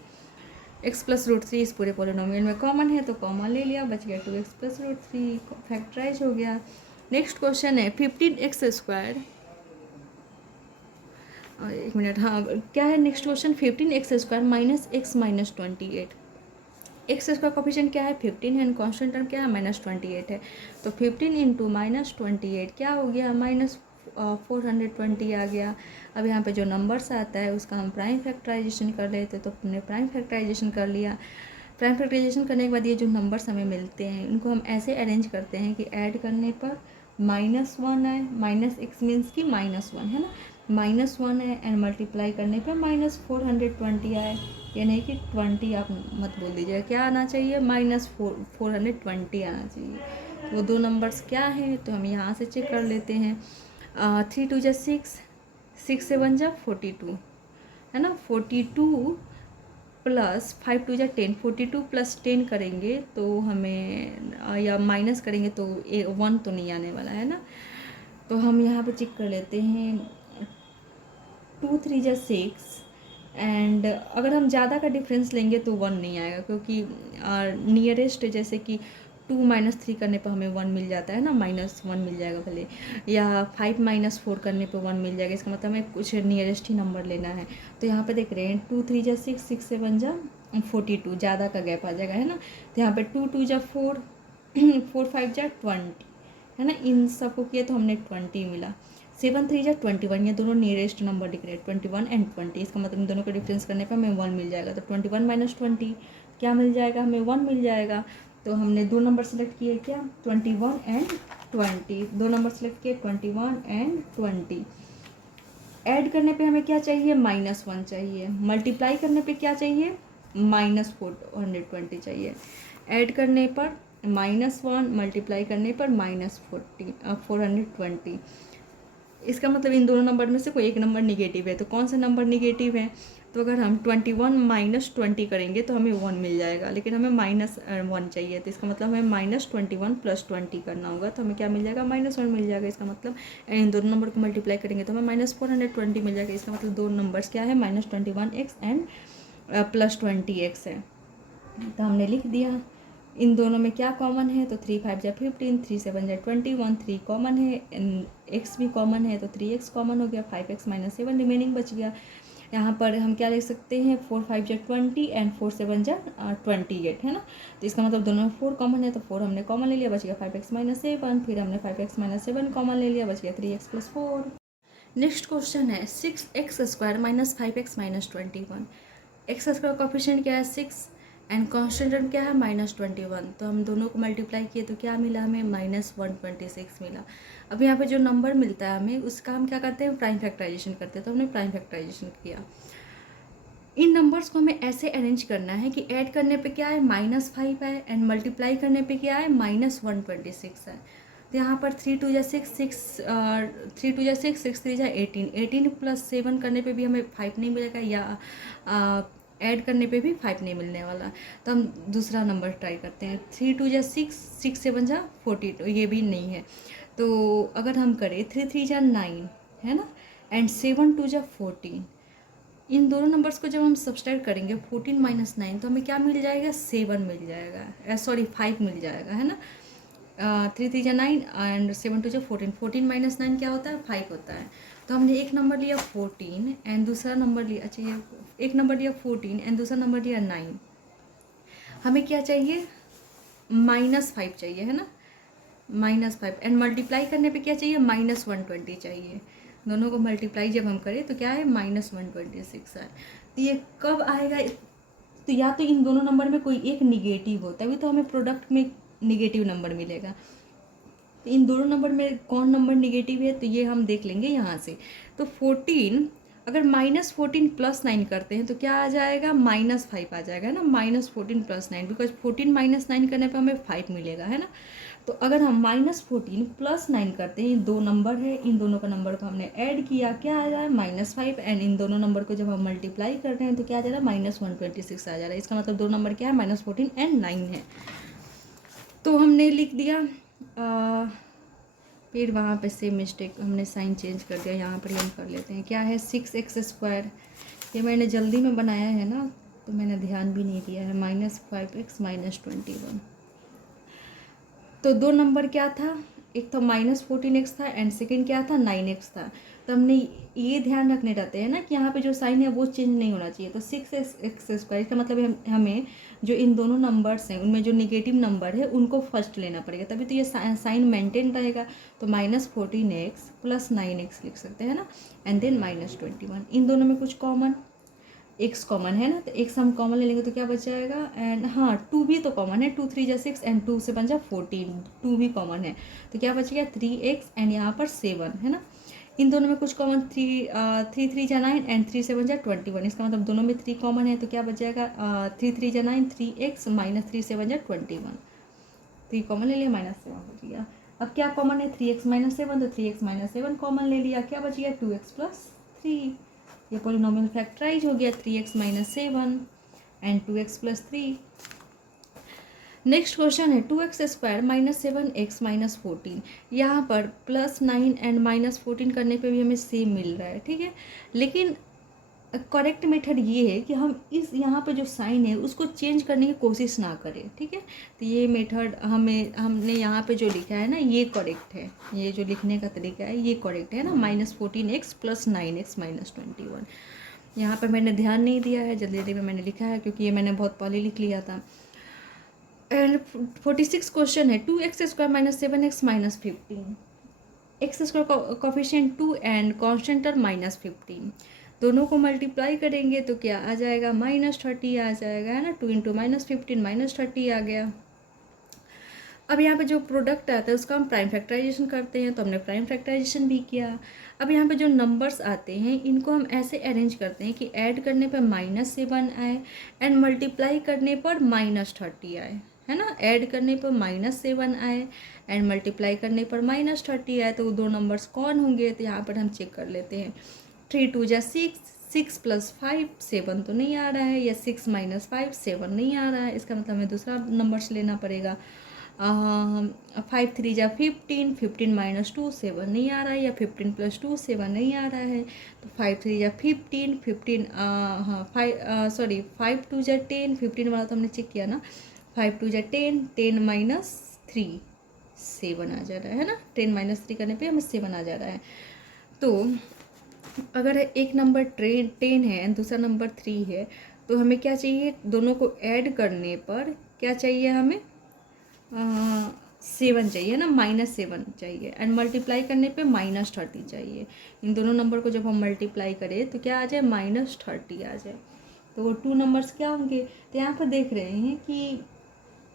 x प्लस √3 इस पूरे पॉलिनोमियल में कॉमन है तो कॉमन ले लिया, बच गया 2x प्लस √3, फैक्टराइज हो गया। नेक्स्ट क्वेश्चन है 15x²। एक मिनट, हाँ क्या है next question, 15x² minus x minus 28। X square coefficient क्या है 15 है एंड कॉन्स्टेंट टर्म क्या है -28 है। तो 15 इंटू -28 क्या हो गया -420 आ गया। अब यहाँ पे जो नंबर्स आता है उसका हम प्राइम फैक्टराइजेशन कर लेते तो हमने प्राइम फैक्टराइजेशन कर लिया। प्राइम फैक्टराइजेशन करने के बाद ये जो नंबर्स हमें मिलते हैं उनको हम ऐसे अरेंज करते हैं कि ऐड करने पर -1 आए, -x मीन्स की -1 है ना, -1 है एंड मल्टीप्लाई करने पर -420 आए, यानी कि 20 आप मत बोल दीजिए, क्या आना चाहिए -420 आना चाहिए। वो दो नंबर्स क्या हैं तो हम यहाँ से चेक कर लेते हैं। 3 2 जा 6, 6 7 जा 42 है ना, 42 प्लस 5 2 जा 10, 42 प्लस 10 करेंगे तो हमें या माइनस करेंगे तो 1 तो नहीं आने वाला है ना। तो हम यहाँ पे चेक कर लेते हैं 2 3 जा 6 एंड अगर हम ज़्यादा का डिफरेंस लेंगे तो 1 नहीं आएगा क्योंकि नियरेस्ट जैसे कि 2 -3 करने पर हमें 1 मिल जाता है ना, -1 मिल जाएगा भले, या 5 -4 करने पर 1 मिल जाएगा। इसका मतलब हमें कुछ नियरेस्ट ही नंबर लेना है। तो यहाँ पे देख रहे हैं 2 3 जा 6, 6 7 जा 42, ज़्यादा का गैप आ जाएगा है ना। तो यहाँ पे 2 2 जा 4, 4 5 जा 20 है ना, इन सबको किए तो हमने 20 मिला। 7 3 जा 21, ये दोनों नियरेस्ट नंबर दिख रहे हैं 21 एंड 20। इसका मतलब इन दोनों का डिफरेंस करने पर हमें 1 मिल जाएगा। तो 21 - 20 क्या मिल जाएगा हमें 1 मिल जाएगा। तो हमने दो नंबर सेलेक्ट किए क्या 21 एंड 20, दो नंबर सेलेक्ट किए 21 एंड 20। ऐड करने पे हमें क्या चाहिए -1 चाहिए, मल्टीप्लाई करने पे क्या चाहिए -420 चाहिए। ऐड करने पर -1, मल्टीप्लाई करने पर -420। इसका मतलब इन दोनों नंबर में से कोई एक नंबर निगेटिव है। तो कौन सा नंबर निगेटिव है, तो अगर हम 21 - 20 करेंगे तो हमें 1 मिल जाएगा, लेकिन हमें -1 चाहिए। तो इसका मतलब हमें -21 + 20 करना होगा तो हमें क्या मिल जाएगा -1 मिल जाएगा। इसका मतलब इन दोनों नंबर को मल्टीप्लाई करेंगे तो हमें -420 मिल जाएगा। इसका मतलब दो नंबर्स क्या है -21x एंड +20x है। तो हमने लिख दिया। इन दोनों में क्या कॉमन है तो 3 5 जा 15, 3 7 जा 21, 3 कॉमन है, x भी कॉमन है तो 3x कॉमन हो गया, 5x - 7 रिमेनिंग बच गया। यहाँ पर हम क्या लिख सकते हैं 4 5 जा 20 एंड 4 7 जा 28 है ना। तो इसका मतलब दोनों में 4 कॉमन है तो 4 हमने कॉमन ले लिया, बच गया 5x - 7, फिर हमने 5x - 7 कॉमन ले लिया, बच गया 3x + 4। नेक्स्ट क्वेश्चन है 6x² - 5x - 21। X square coefficient क्या है 6 एंड कॉन्स्टेंट टर्म क्या है -21। तो हम दोनों को मल्टीप्लाई किए तो क्या मिला हमें -126 मिला। अब यहाँ पे जो नंबर मिलता है हमें उसका हम क्या करते हैं प्राइम फैक्टराइजेशन करते हैं। तो हमने प्राइम फैक्टराइजेशन किया। इन नंबर्स को हमें ऐसे अरेंज करना है कि ऐड करने पे क्या है -5 है एंड मल्टीप्लाई करने पे क्या है -126 है। तो यहाँ पर 3 2 जा 6, 3 2 जा 6, 6 3 जा 18, 18 + 7 करने पे भी हमें 5 नहीं मिलेगा, या ऐड करने पे भी 5 नहीं मिलने वाला। तो हम दूसरा नंबर ट्राई करते हैं। 3 2 जा 6, 6 7 जा 40, तो ये भी नहीं है। तो अगर हम करें 3 3 जा 9 है ना एंड 7 2 जा 14, इन दोनों नंबर्स को जब हम सब्सट्रैक्ट करेंगे 14 - 9 तो हमें क्या मिल जाएगा 7 मिल जाएगा, सॉरी 5 मिल जाएगा है ना। 3 3 जा 9 एंड 7 2 जा 14, 14 - 9 क्या होता है 5 होता है। तो हमने एक नंबर लिया 14 एंड दूसरा नंबर लिया, अच्छा ये एक नंबर लिया 14 एंड दूसरा नंबर लिया 9। हमें क्या चाहिए -5 चाहिए है ना, -5 एंड मल्टीप्लाई करने पे क्या चाहिए -120 चाहिए। दोनों को मल्टीप्लाई जब हम करें तो क्या है -126 है। तो ये कब आएगा, तो या तो इन दोनों नंबर में कोई एक निगेटिव हो तभी तो हमें प्रोडक्ट में निगेटिव नंबर मिलेगा। तो इन दोनों नंबर में कौन नंबर निगेटिव है तो ये हम देख लेंगे यहाँ से। तो 14 अगर -14 + 9 करते हैं तो क्या आ जाएगा -5 आ जाएगा है ना, -14 + 9, बिकॉज 14 - 9 करने पर हमें 5 मिलेगा है ना। तो अगर हम -14 + 9 करते हैं, दो नंबर है, इन दोनों का नंबर को हमने ऐड किया, क्या आ जा रहा है -5, एंड इन दोनों नंबर को जब हम मल्टीप्लाई कर रहे हैं तो क्या आ जा रहा है -126 आ जा रहा है। इसका मतलब दो नंबर क्या है -14 एंड 9 है। तो हमने लिख दिया फिर वहाँ पे सेम मिस्टेक हमने साइन चेंज कर दिया, यहाँ पर हम कर लेते हैं। क्या है 6x², ये मैंने जल्दी में बनाया है ना तो मैंने ध्यान भी नहीं दिया है, -5x -21। तो दो नंबर क्या था, एक तो -14x था एंड सेकेंड क्या था 9x था। तो हमने ये ध्यान रखने रहते हैं ना कि यहाँ पे जो साइन है वो चेंज नहीं होना चाहिए। तो 6x² इसका मतलब हमें जो इन दोनों नंबर्स हैं उनमें जो निगेटिव नंबर है उनको फर्स्ट लेना पड़ेगा, तभी तो ये साइन मेंटेन रहेगा। तो -14x + 9x लिख सकते हैं ना, एंड देन -21। इन दोनों में कुछ कॉमन, x कॉमन है ना, तो x हम कॉमन ले लेंगे तो क्या बच जाएगा, एंड हाँ 2 भी तो कॉमन है, 2 3 जा 6 एंड 2 से बन जा 14, 2 भी कॉमन है तो क्या बच गया 3x एंड यहाँ पर 7 है ना। इन दोनों में कुछ कॉमन, 3 3 जा 9 एंड 3 से बन जा 21, इसका मतलब दोनों में 3 कॉमन है तो क्या बच जाएगा 3 3 जा 9, 3x -3 से बन जा 21, 3 कॉमन ले लिया -7 बच गया। अब क्या कॉमन है 3x -7, तो 3x -7 कॉमन ले लिया, क्या बच गया 2x + 3, ये पॉलिनोमियल फैक्टराइज हो गया 3x -7 and 2x + 3। Next question है 2x² -7x -14, यहाँ पर +9 एंड -14 करने पे भी हमें सेम मिल रहा है, ठीक है। लेकिन करेक्ट मेथड ये है कि हम इस यहाँ पे जो साइन है उसको चेंज करने की कोशिश ना करें, ठीक है। तो ये मेथड हमने यहाँ पे जो लिखा है ना ये करेक्ट है, ये जो लिखने का तरीका है ये करेक्ट है ना, -14x + 9x -21। यहाँ पर मैंने ध्यान नहीं दिया है, जल्दी जल्दी में मैंने लिखा है क्योंकि ये मैंने बहुत पहले लिख लिया था। एंड 46 क्वेश्चन है 2x² -7x -15, x² coefficient 2 and constant term -15, दोनों को मल्टीप्लाई करेंगे तो क्या आ जाएगा -30 आ जाएगा, है ना। 2 × -15 -30 आ गया। अब यहाँ पे जो प्रोडक्ट आता है उसका हम प्राइम फैक्टराइजेशन करते हैं, तो हमने प्राइम फैक्टराइजेशन भी किया। अब यहाँ पे जो नंबर्स आते हैं इनको हम ऐसे अरेंज करते हैं कि ऐड करने पर -7 आए एंड मल्टीप्लाई करने पर -30 आए, है ना। ऐड करने पर -7 आए एंड मल्टीप्लाई करने पर -30 आए, तो वो दो नंबर्स कौन होंगे, तो यहाँ पर हम चेक कर लेते हैं। 3 2 जा 6, 6 + 5 7 तो नहीं आ रहा है, या 6 - 5 7 नहीं आ रहा है, इसका मतलब हमें दूसरा नंबर्स लेना पड़ेगा। 5 3 जा 15, 15 - 2 7 नहीं आ रहा है, या 15 + 2 7 नहीं आ रहा है, तो 5 3 जा 15, 15 5 2 जा 10, 15 वाला तो हमने चेक किया ना, 5 2 जा 10, 10 - 3 7 आ जा रहा है ना, 10 - 3 करने पे हमें 7 आ जा रहा है। तो अगर एक नंबर 10 है एंड दूसरा नंबर 3 है, तो हमें क्या चाहिए, दोनों को ऐड करने पर क्या चाहिए हमें 7 चाहिए ना, -7 चाहिए, एंड मल्टीप्लाई करने पे -30 चाहिए। इन दोनों नंबर को जब हम मल्टीप्लाई करें तो क्या आ जाए -30 आ जाए। तो वो 2 नंबर्स क्या होंगे, तो यहाँ पर देख रहे हैं कि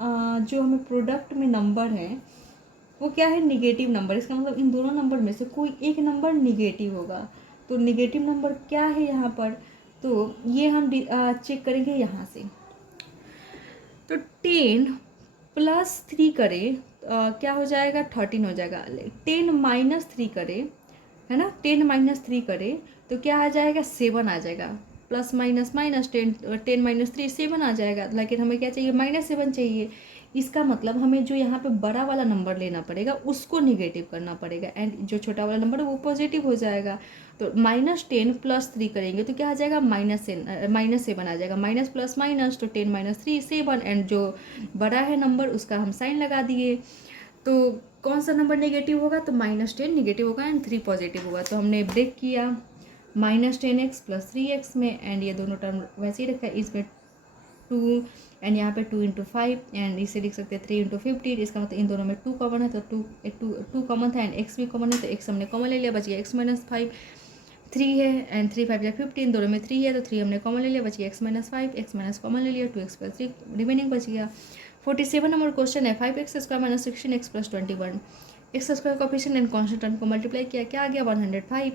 जो हमें प्रोडक्ट में नंबर है वो क्या है निगेटिव नंबर, इसका मतलब इन दोनों नंबर में से कोई एक नंबर निगेटिव होगा। तो निगेटिव नंबर क्या है यहाँ पर, तो ये हम चेक करेंगे यहाँ से। तो 10 + 3 करें क्या हो जाएगा 13 हो जाएगा। 10 - 3 करें, है ना, 10 - 3 करें तो क्या आ जाएगा 7 आ जाएगा, +- 10 - 3 7 आ जाएगा। लेकिन हमें क्या चाहिए -7 चाहिए, इसका मतलब हमें जो यहाँ पे बड़ा वाला नंबर लेना पड़ेगा उसको निगेटिव करना पड़ेगा, एंड जो छोटा वाला नंबर है वो पॉजिटिव हो जाएगा। तो -10 + 3 करेंगे तो क्या आ जाएगा -7 आ जाएगा, माइनस प्लस माइनस, तो 10 - 3 7, एंड जो बड़ा है नंबर उसका हम साइन लगा दिए। तो कौन सा नंबर नेगेटिव होगा, तो -10 नेगेटिव होगा एंड 3 पॉजिटिव होगा। तो हमने ब्रेक किया -10x + 3x में, एंड ये दोनों टर्म वैसे ही रखा है, इसमें 2 एंड यहाँ पे 2 × 5, एंड इसे लिख सकते हैं 3 × 15, इसका मतलब इन दोनों में 2 कॉमन है, तो 2 कॉमन था एंड x भी कॉमन है, तो x हमने कॉमन ले लिया, बच गया x - 5, 3 है एंड 3 5 या 15, दोनों में 3 है तो 3 हमने कॉमन ले लिया, बच गया x - 5, x - कॉमन ले लिया, 2x + 3 रिमेनिंग बच गया। 47 नंबर क्वेश्चन है 5x² - 16x + 21, x² coefficient and constant term को मल्टीप्लाई किया, क्या आ गया 105।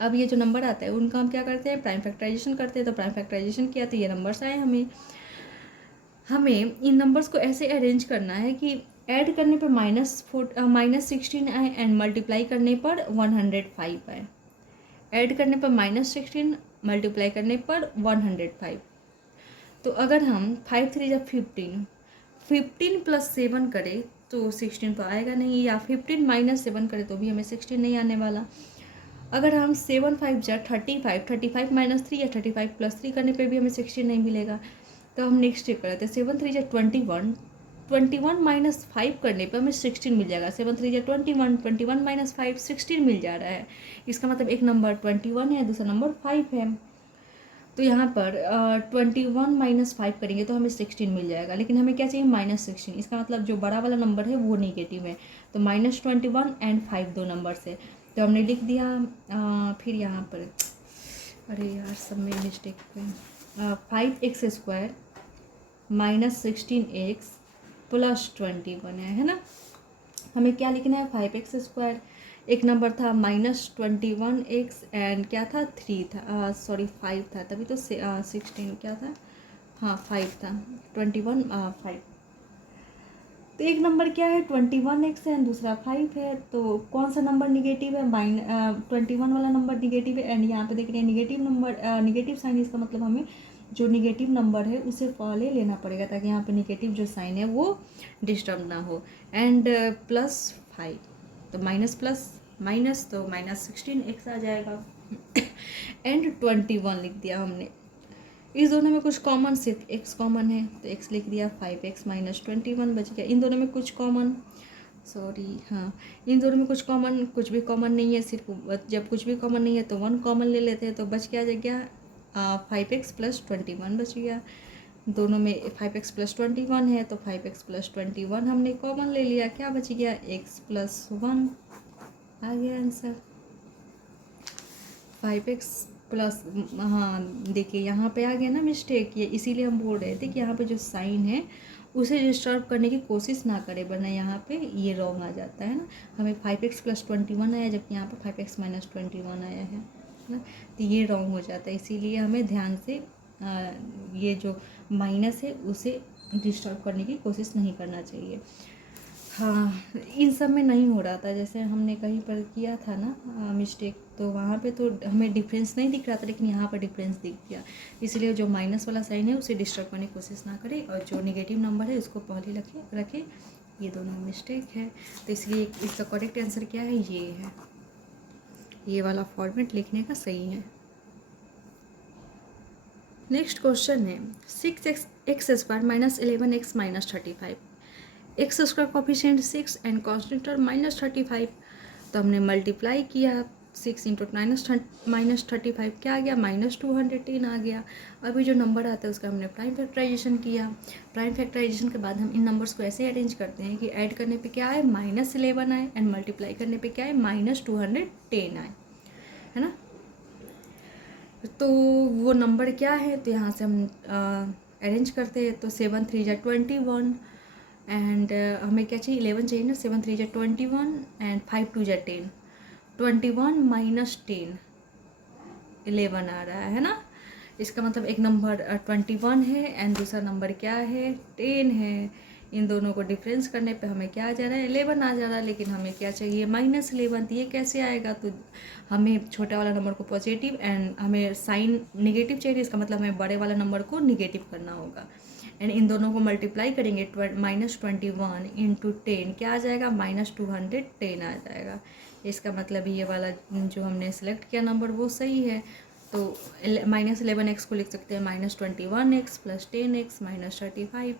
अब ये जो नंबर आता है उनका हम क्या करते हैं प्राइम फैक्टराइजेशन करते हैं, तो प्राइम फैक्टराइजेशन किया तो ये नंबर्स आए। हमें इन नंबर्स को ऐसे अरेंज करना है कि ऐड करने पर -16 आए एंड मल्टीप्लाई करने पर 105 आए। ऐड करने पर -16, मल्टीप्लाई करने पर 105। तो अगर हम 5 3 जब 15, 15 + 7 करें तो 16 तो आएगा नहीं, या 15 - 7 करें तो भी हमें 16 नहीं आने वाला। अगर हम 7 5 जा 35, 35 - 3 या 35 + 3 करने पे भी हमें 16 नहीं मिलेगा। तो हम नेक्स्ट स्टेप करते हैं, 7 3 जा 21, 21 - 5 करने पे हमें 16 मिल जाएगा। 7 3 जा 21, 21 - 5 16 मिल जा रहा है। इसका मतलब एक नंबर 21 है, दूसरा नंबर 5 है। तो यहाँ पर 21 - 5 करेंगे तो हमें 16 मिल जाएगा, लेकिन हमें क्या चाहिए -16। इसका मतलब जो बड़ा वाला नंबर है वो नेगेटिव है। तो -21 एंड 5 दो नंबर से, तो हमने लिख दिया। फिर यहाँ पर अरे यार सब में मिस्टेक है। 5x² - 16x + 21 है ना। हमें क्या लिखना है, 5x², एक नंबर था -21x एंड क्या था 3 था, सॉरी 5 था, तभी तो 16 क्या था, हाँ 5 था, 21 5। तो एक नंबर क्या है 21x है एंड दूसरा 5 है। तो कौन सा नंबर निगेटिव है, 21 वाला नंबर निगेटिव है। एंड यहाँ पे देख रहे हैं निगेटिव नंबर, निगेटिव साइन, इसका मतलब हमें जो निगेटिव नंबर है उसे पहले लेना पड़ेगा ताकि यहाँ पे निगेटिव जो साइन है वो डिस्टर्ब ना हो। एंड +5, तो माइनस प्लस माइनस, तो -16x आ जाएगा। एंड 21 लिख दिया हमने। इस दोनों में कुछ कॉमन, सिर्फ x कॉमन है तो x लिख दिया। 5x - 21 बच गया। इन दोनों में कुछ कॉमन, सॉरी हाँ, इन दोनों में कुछ कॉमन, कुछ भी कॉमन नहीं है, सिर्फ जब कुछ भी कॉमन नहीं है तो 1 कॉमन ले लेते हैं, तो बच क्या गया 5x + 21 बच गया। दोनों में 5x + 21 है तो 5x + 21 हमने कॉमन ले लिया। क्या बच गया, x + 1 आ गया आंसर। 5x प्लस, हाँ देखिए यहाँ पे आ गया ना मिस्टेक, ये इसीलिए हम बोल रहे थे कि यहाँ पे जो साइन है उसे डिस्टर्ब करने की कोशिश ना करें, वरना यहाँ पे ये रॉन्ग आ जाता है ना। हमें 5x + 21 आया जबकि यहाँ पे 5x - 21 आया है ना, तो ये रॉन्ग हो जाता है। इसीलिए हमें ध्यान से ये जो माइनस है उसे डिस्टर्ब करने की कोशिश नहीं करना चाहिए। हाँ, इन सब में नहीं हो रहा था, जैसे हमने कहीं पर किया था ना मिस्टेक, तो वहाँ पे तो हमें डिफरेंस नहीं दिख रहा था, लेकिन यहाँ पर डिफरेंस दिख गया। इसलिए जो माइनस वाला साइन है उसे डिस्टर्ब करने की कोशिश ना करें, और जो नेगेटिव नंबर है उसको पहले रखें। ये दोनों मिस्टेक है, तो इसलिए इसका करेक्ट आंसर क्या है, ये है। ये वाला फॉर्मेट लिखने का सही है। नेक्स्ट क्वेश्चन है 6x² - 11x - 35। x² coefficient 6 and constant term -35। तो हमने मल्टीप्लाई किया, 6 × -35 क्या आ गया, -210 आ गया। अभी जो नंबर आता है उसका हमने प्राइम फैक्टराइजेशन किया। प्राइम फैक्टराइजेशन के बाद हम इन नंबर्स को ऐसे अरेंज करते हैं कि ऐड करने पे क्या आए, -11 आए, एंड मल्टीप्लाई करने पे क्या आए, -210 आए, है ना। तो वो नंबर क्या है, तो यहाँ से हम अरेंज करते हैं। तो 7 3 जा 21 एंड हमें क्या चाहिए, 11 चाहिए ना। 7 3 जा 21 एंड 5 2 जा 10, 21 - 10 11 आ रहा है ना। इसका मतलब एक नंबर 21 है एंड दूसरा नंबर क्या है, 10 है। इन दोनों को डिफरेंस करने पे हमें क्या आ जा रहा है, 11 आ जा रहा है, लेकिन हमें क्या चाहिए, -11। तो ये कैसे आएगा, तो हमें छोटा वाला नंबर को पॉजिटिव एंड हमें साइन नेगेटिव चाहिए, इसका मतलब हमें बड़े वाला नंबर को निगेटिव करना होगा। एंड इन दोनों को मल्टीप्लाई करेंगे, -21 × 10 क्या आ जाएगा, -210 आ जाएगा। इसका मतलब ये वाला जो हमने सेलेक्ट किया नंबर वो सही है। तो -11x को लिख सकते हैं -21x + 10x - 35।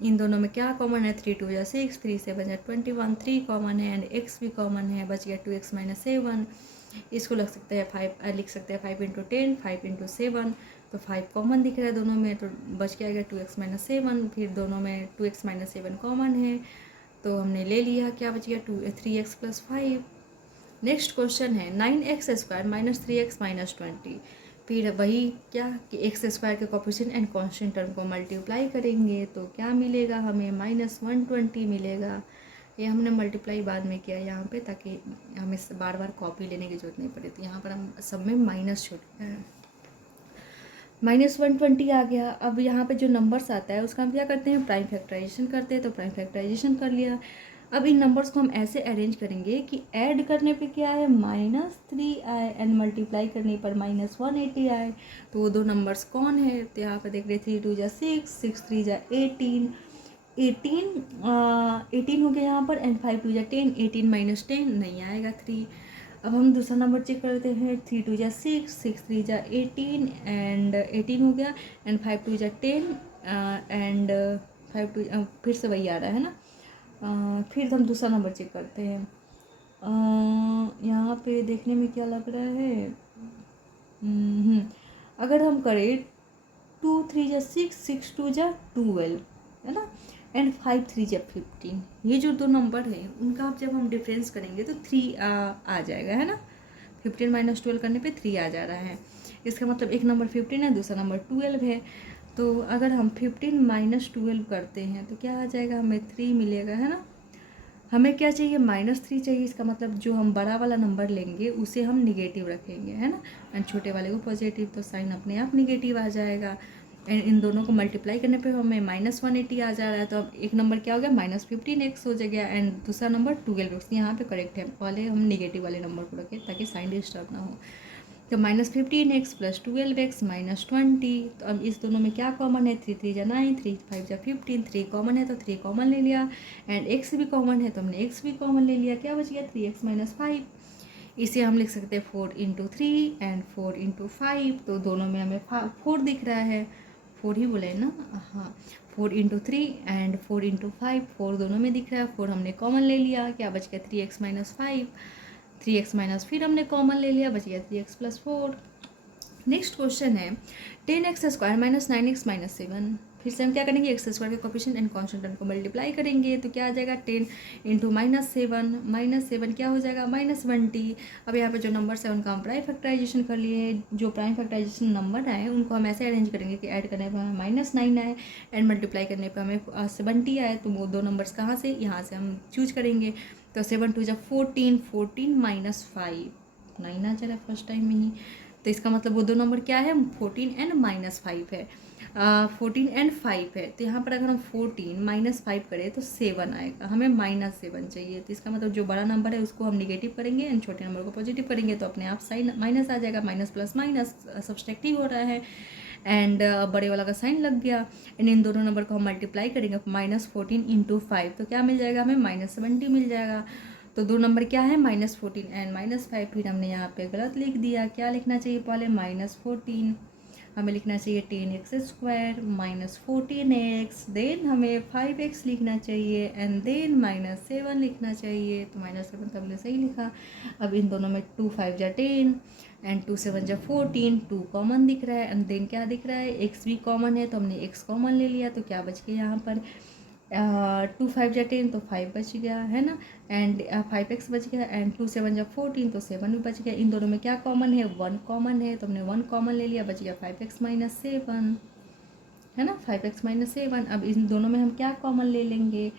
इन दोनों में क्या कॉमन है, 3 2 या 6, 3 7 या 21, 3 कॉमन है एंड x भी कॉमन है, बच गया 2x - 7। इसको लिख सकते हैं 5 × 10, 5 × 7। तो 5 कॉमन दिख रहा है दोनों में, तो बच के आएगा 2x - 7। फिर दोनों में 2x - 7 कॉमन है, तो हमने ले लिया, क्या बच गया 3x + 5। नेक्स्ट क्वेश्चन है 9x² - 3x - 20। फिर वही क्या कि x² के कोफिशिएंट एंड कांस्टेंट टर्म को मल्टीप्लाई करेंगे तो क्या मिलेगा हमें, -120 मिलेगा। ये हमने मल्टीप्लाई बाद में किया यहाँ पे, ताकि हमें बार बार कॉपी लेने की जरूरत नहीं पड़े। तो यहाँ पर हम सब में माइनस छोड़ -120 आ गया। अब यहाँ पे जो नंबर्स आता है उसका हम क्या करते हैं, प्राइम फैक्टराइजेशन करते हैं, तो प्राइम फैक्टराइजेशन कर लिया। अब इन नंबर्स को हम ऐसे अरेंज करेंगे कि ऐड करने पे क्या है -3 आए एंड मल्टीप्लाई करने पर -180 आए। तो वो दो नंबर्स कौन है, तो यहाँ पे देख रहे 3 2 जा 6, 6 3 जा 18, 18 हो गया यहाँ पर, एंड 5 2 जा 10, 18 माइनस 10 नहीं आएगा 3। अब हम दूसरा नंबर चेक करते हैं, 3 2 जा 6, 6 3 जा 18 एंड 18 हो गया, एंड 5 2 जा 10 एंड 5 2 फिर से वही आ रहा है ना। फिर हम दूसरा नंबर चेक करते हैं। यहाँ पे देखने में क्या लग रहा है, अगर हम करें 2 3 जा 6, 6 2 जा 12 है ना, एंड 5 3 जा 15, ये जो दो नंबर हैं उनका अब जब हम डिफरेंस करेंगे तो 3 आ जाएगा है ना। 15 माइनस 12 करने पे 3 आ जा रहा है। इसका मतलब एक नंबर 15 है, दूसरा नंबर 12 है। तो अगर हम 15 माइनस 12 करते हैं तो क्या आ जाएगा, हमें 3 मिलेगा है ना। हमें क्या चाहिए, -3 चाहिए। इसका मतलब जो हम बड़ा वाला नंबर लेंगे उसे हम निगेटिव रखेंगे है ना, एंड छोटे वाले को पॉजिटिव, तो साइन अपने आप निगेटिव आ जाएगा। एंड इन दोनों को मल्टीप्लाई करने पे हमें -180 आ जा रहा है। तो अब एक नंबर क्या हो गया, -15x हो जाएगा, एंड दूसरा नंबर 12x। यहाँ पे करेक्ट है, पहले हम निगेटिव वाले नंबर को रखें ताकि साइन डिस्टर्ब ना हो। तो -15x + 12x -20। तो अब इस दोनों में क्या कॉमन है, 3 3 जा 9, 3 5 जा 15, 3 कॉमन है तो 3 कॉमन ले लिया, एंड x भी कॉमन है तो हमने x भी कॉमन ले लिया। क्या बच गया, 3x - 5। इसे हम लिख सकते हैं 4 × 3 एंड 4 × 5। तो दोनों में हमें 4 दिख रहा है, 4 ही बोले ना, हाँ 4 × 3 एंड 4 × 5, 4 दोनों में दिख रहा है। 4 हमने कॉमन ले लिया, क्या बच गया, 3x - 5। 3x माइनस फिर हमने कॉमन ले लिया, बच गया 3x + 4। नेक्स्ट क्वेश्चन है 10x² - 9x - 7। फिर से हम क्या करेंगे, x² के कोफिशिएंट एंड कांस्टेंट टर्म को मल्टीप्लाई करेंगे। तो क्या आ जाएगा, 10 × -7 क्या हो जाएगा, -20। अब यहाँ पे जो नंबर्स है उनका हम प्राइम फैक्टराइजेशन कर लिए। जो प्राइम फैक्टराइजेशन नंबर आए उनको हम ऐसे अरेंज करेंगे कि ऐड करने पर हमें -9 आए एंड मल्टीप्लाई करने पर हमें 70 आए। तो वो दो नंबर्स कहाँ से, यहाँ से हम चूज करेंगे। तो 7 2 जा 14, 14 - 5, 9 आ जा रहा है फर्स्ट टाइम में ही। तो इसका मतलब वो दो नंबर क्या है, 14 एंड -5 है। 14 एंड 5 है। तो यहाँ पर अगर हम 14 - 5 करें तो 7 आएगा, हमें -7 चाहिए। तो इसका मतलब जो बड़ा नंबर है उसको हम निगेटिव करेंगे एंड छोटे नंबर को पॉजिटिव करेंगे, तो अपने आप साइन माइनस आ जाएगा। माइनस प्लस माइनस सब्सट्रैक्टिव हो रहा है, एंड बड़े वाला का साइन लग गया। एंड इन दोनों नंबर को हम मल्टीप्लाई करेंगे, -14 × 5, तो क्या मिल जाएगा हमें, -70 मिल जाएगा। तो दो नंबर क्या है, -14 एंड -5। फिर हमने यहाँ पे गलत लिख दिया। क्या लिखना चाहिए पहले, -14, हमें लिखना चाहिए 10x² - 14x, देन हमें 5x लिखना चाहिए, एंड देन -7 लिखना चाहिए। तो -7 तो हमने सही लिखा। अब इन दोनों में 2 5 जा 10 एंड 2 7 जा 14, 2 कॉमन दिख रहा है, एंड देन क्या दिख रहा है, x भी कॉमन है तो हमने x कॉमन ले लिया। तो क्या बच गया यहाँ पर, 2 5 जा 10 तो 5 बच गया है ना, एंड 5x बच गया, एंड 2 7 जा 14 तो 7 भी बच गया। इन दोनों में क्या कॉमन है, 1 कॉमन है तो हमने 1 कॉमन ले लिया, बच गया 5x - 7 है ना, 5x - 7। अब इन दोनों में हम क्या कॉमन ले लेंगे,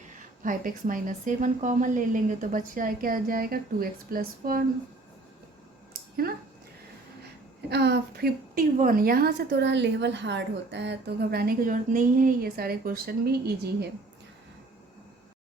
5x - 7 कॉमन ले लेंगे, तो बच जाए क्या जाएगा, 2x + 1 है ना। 51, यहाँ से थोड़ा लेवल हार्ड होता है तो घबराने की ज़रूरत नहीं है, ये सारे क्वेश्चन भी ईजी है।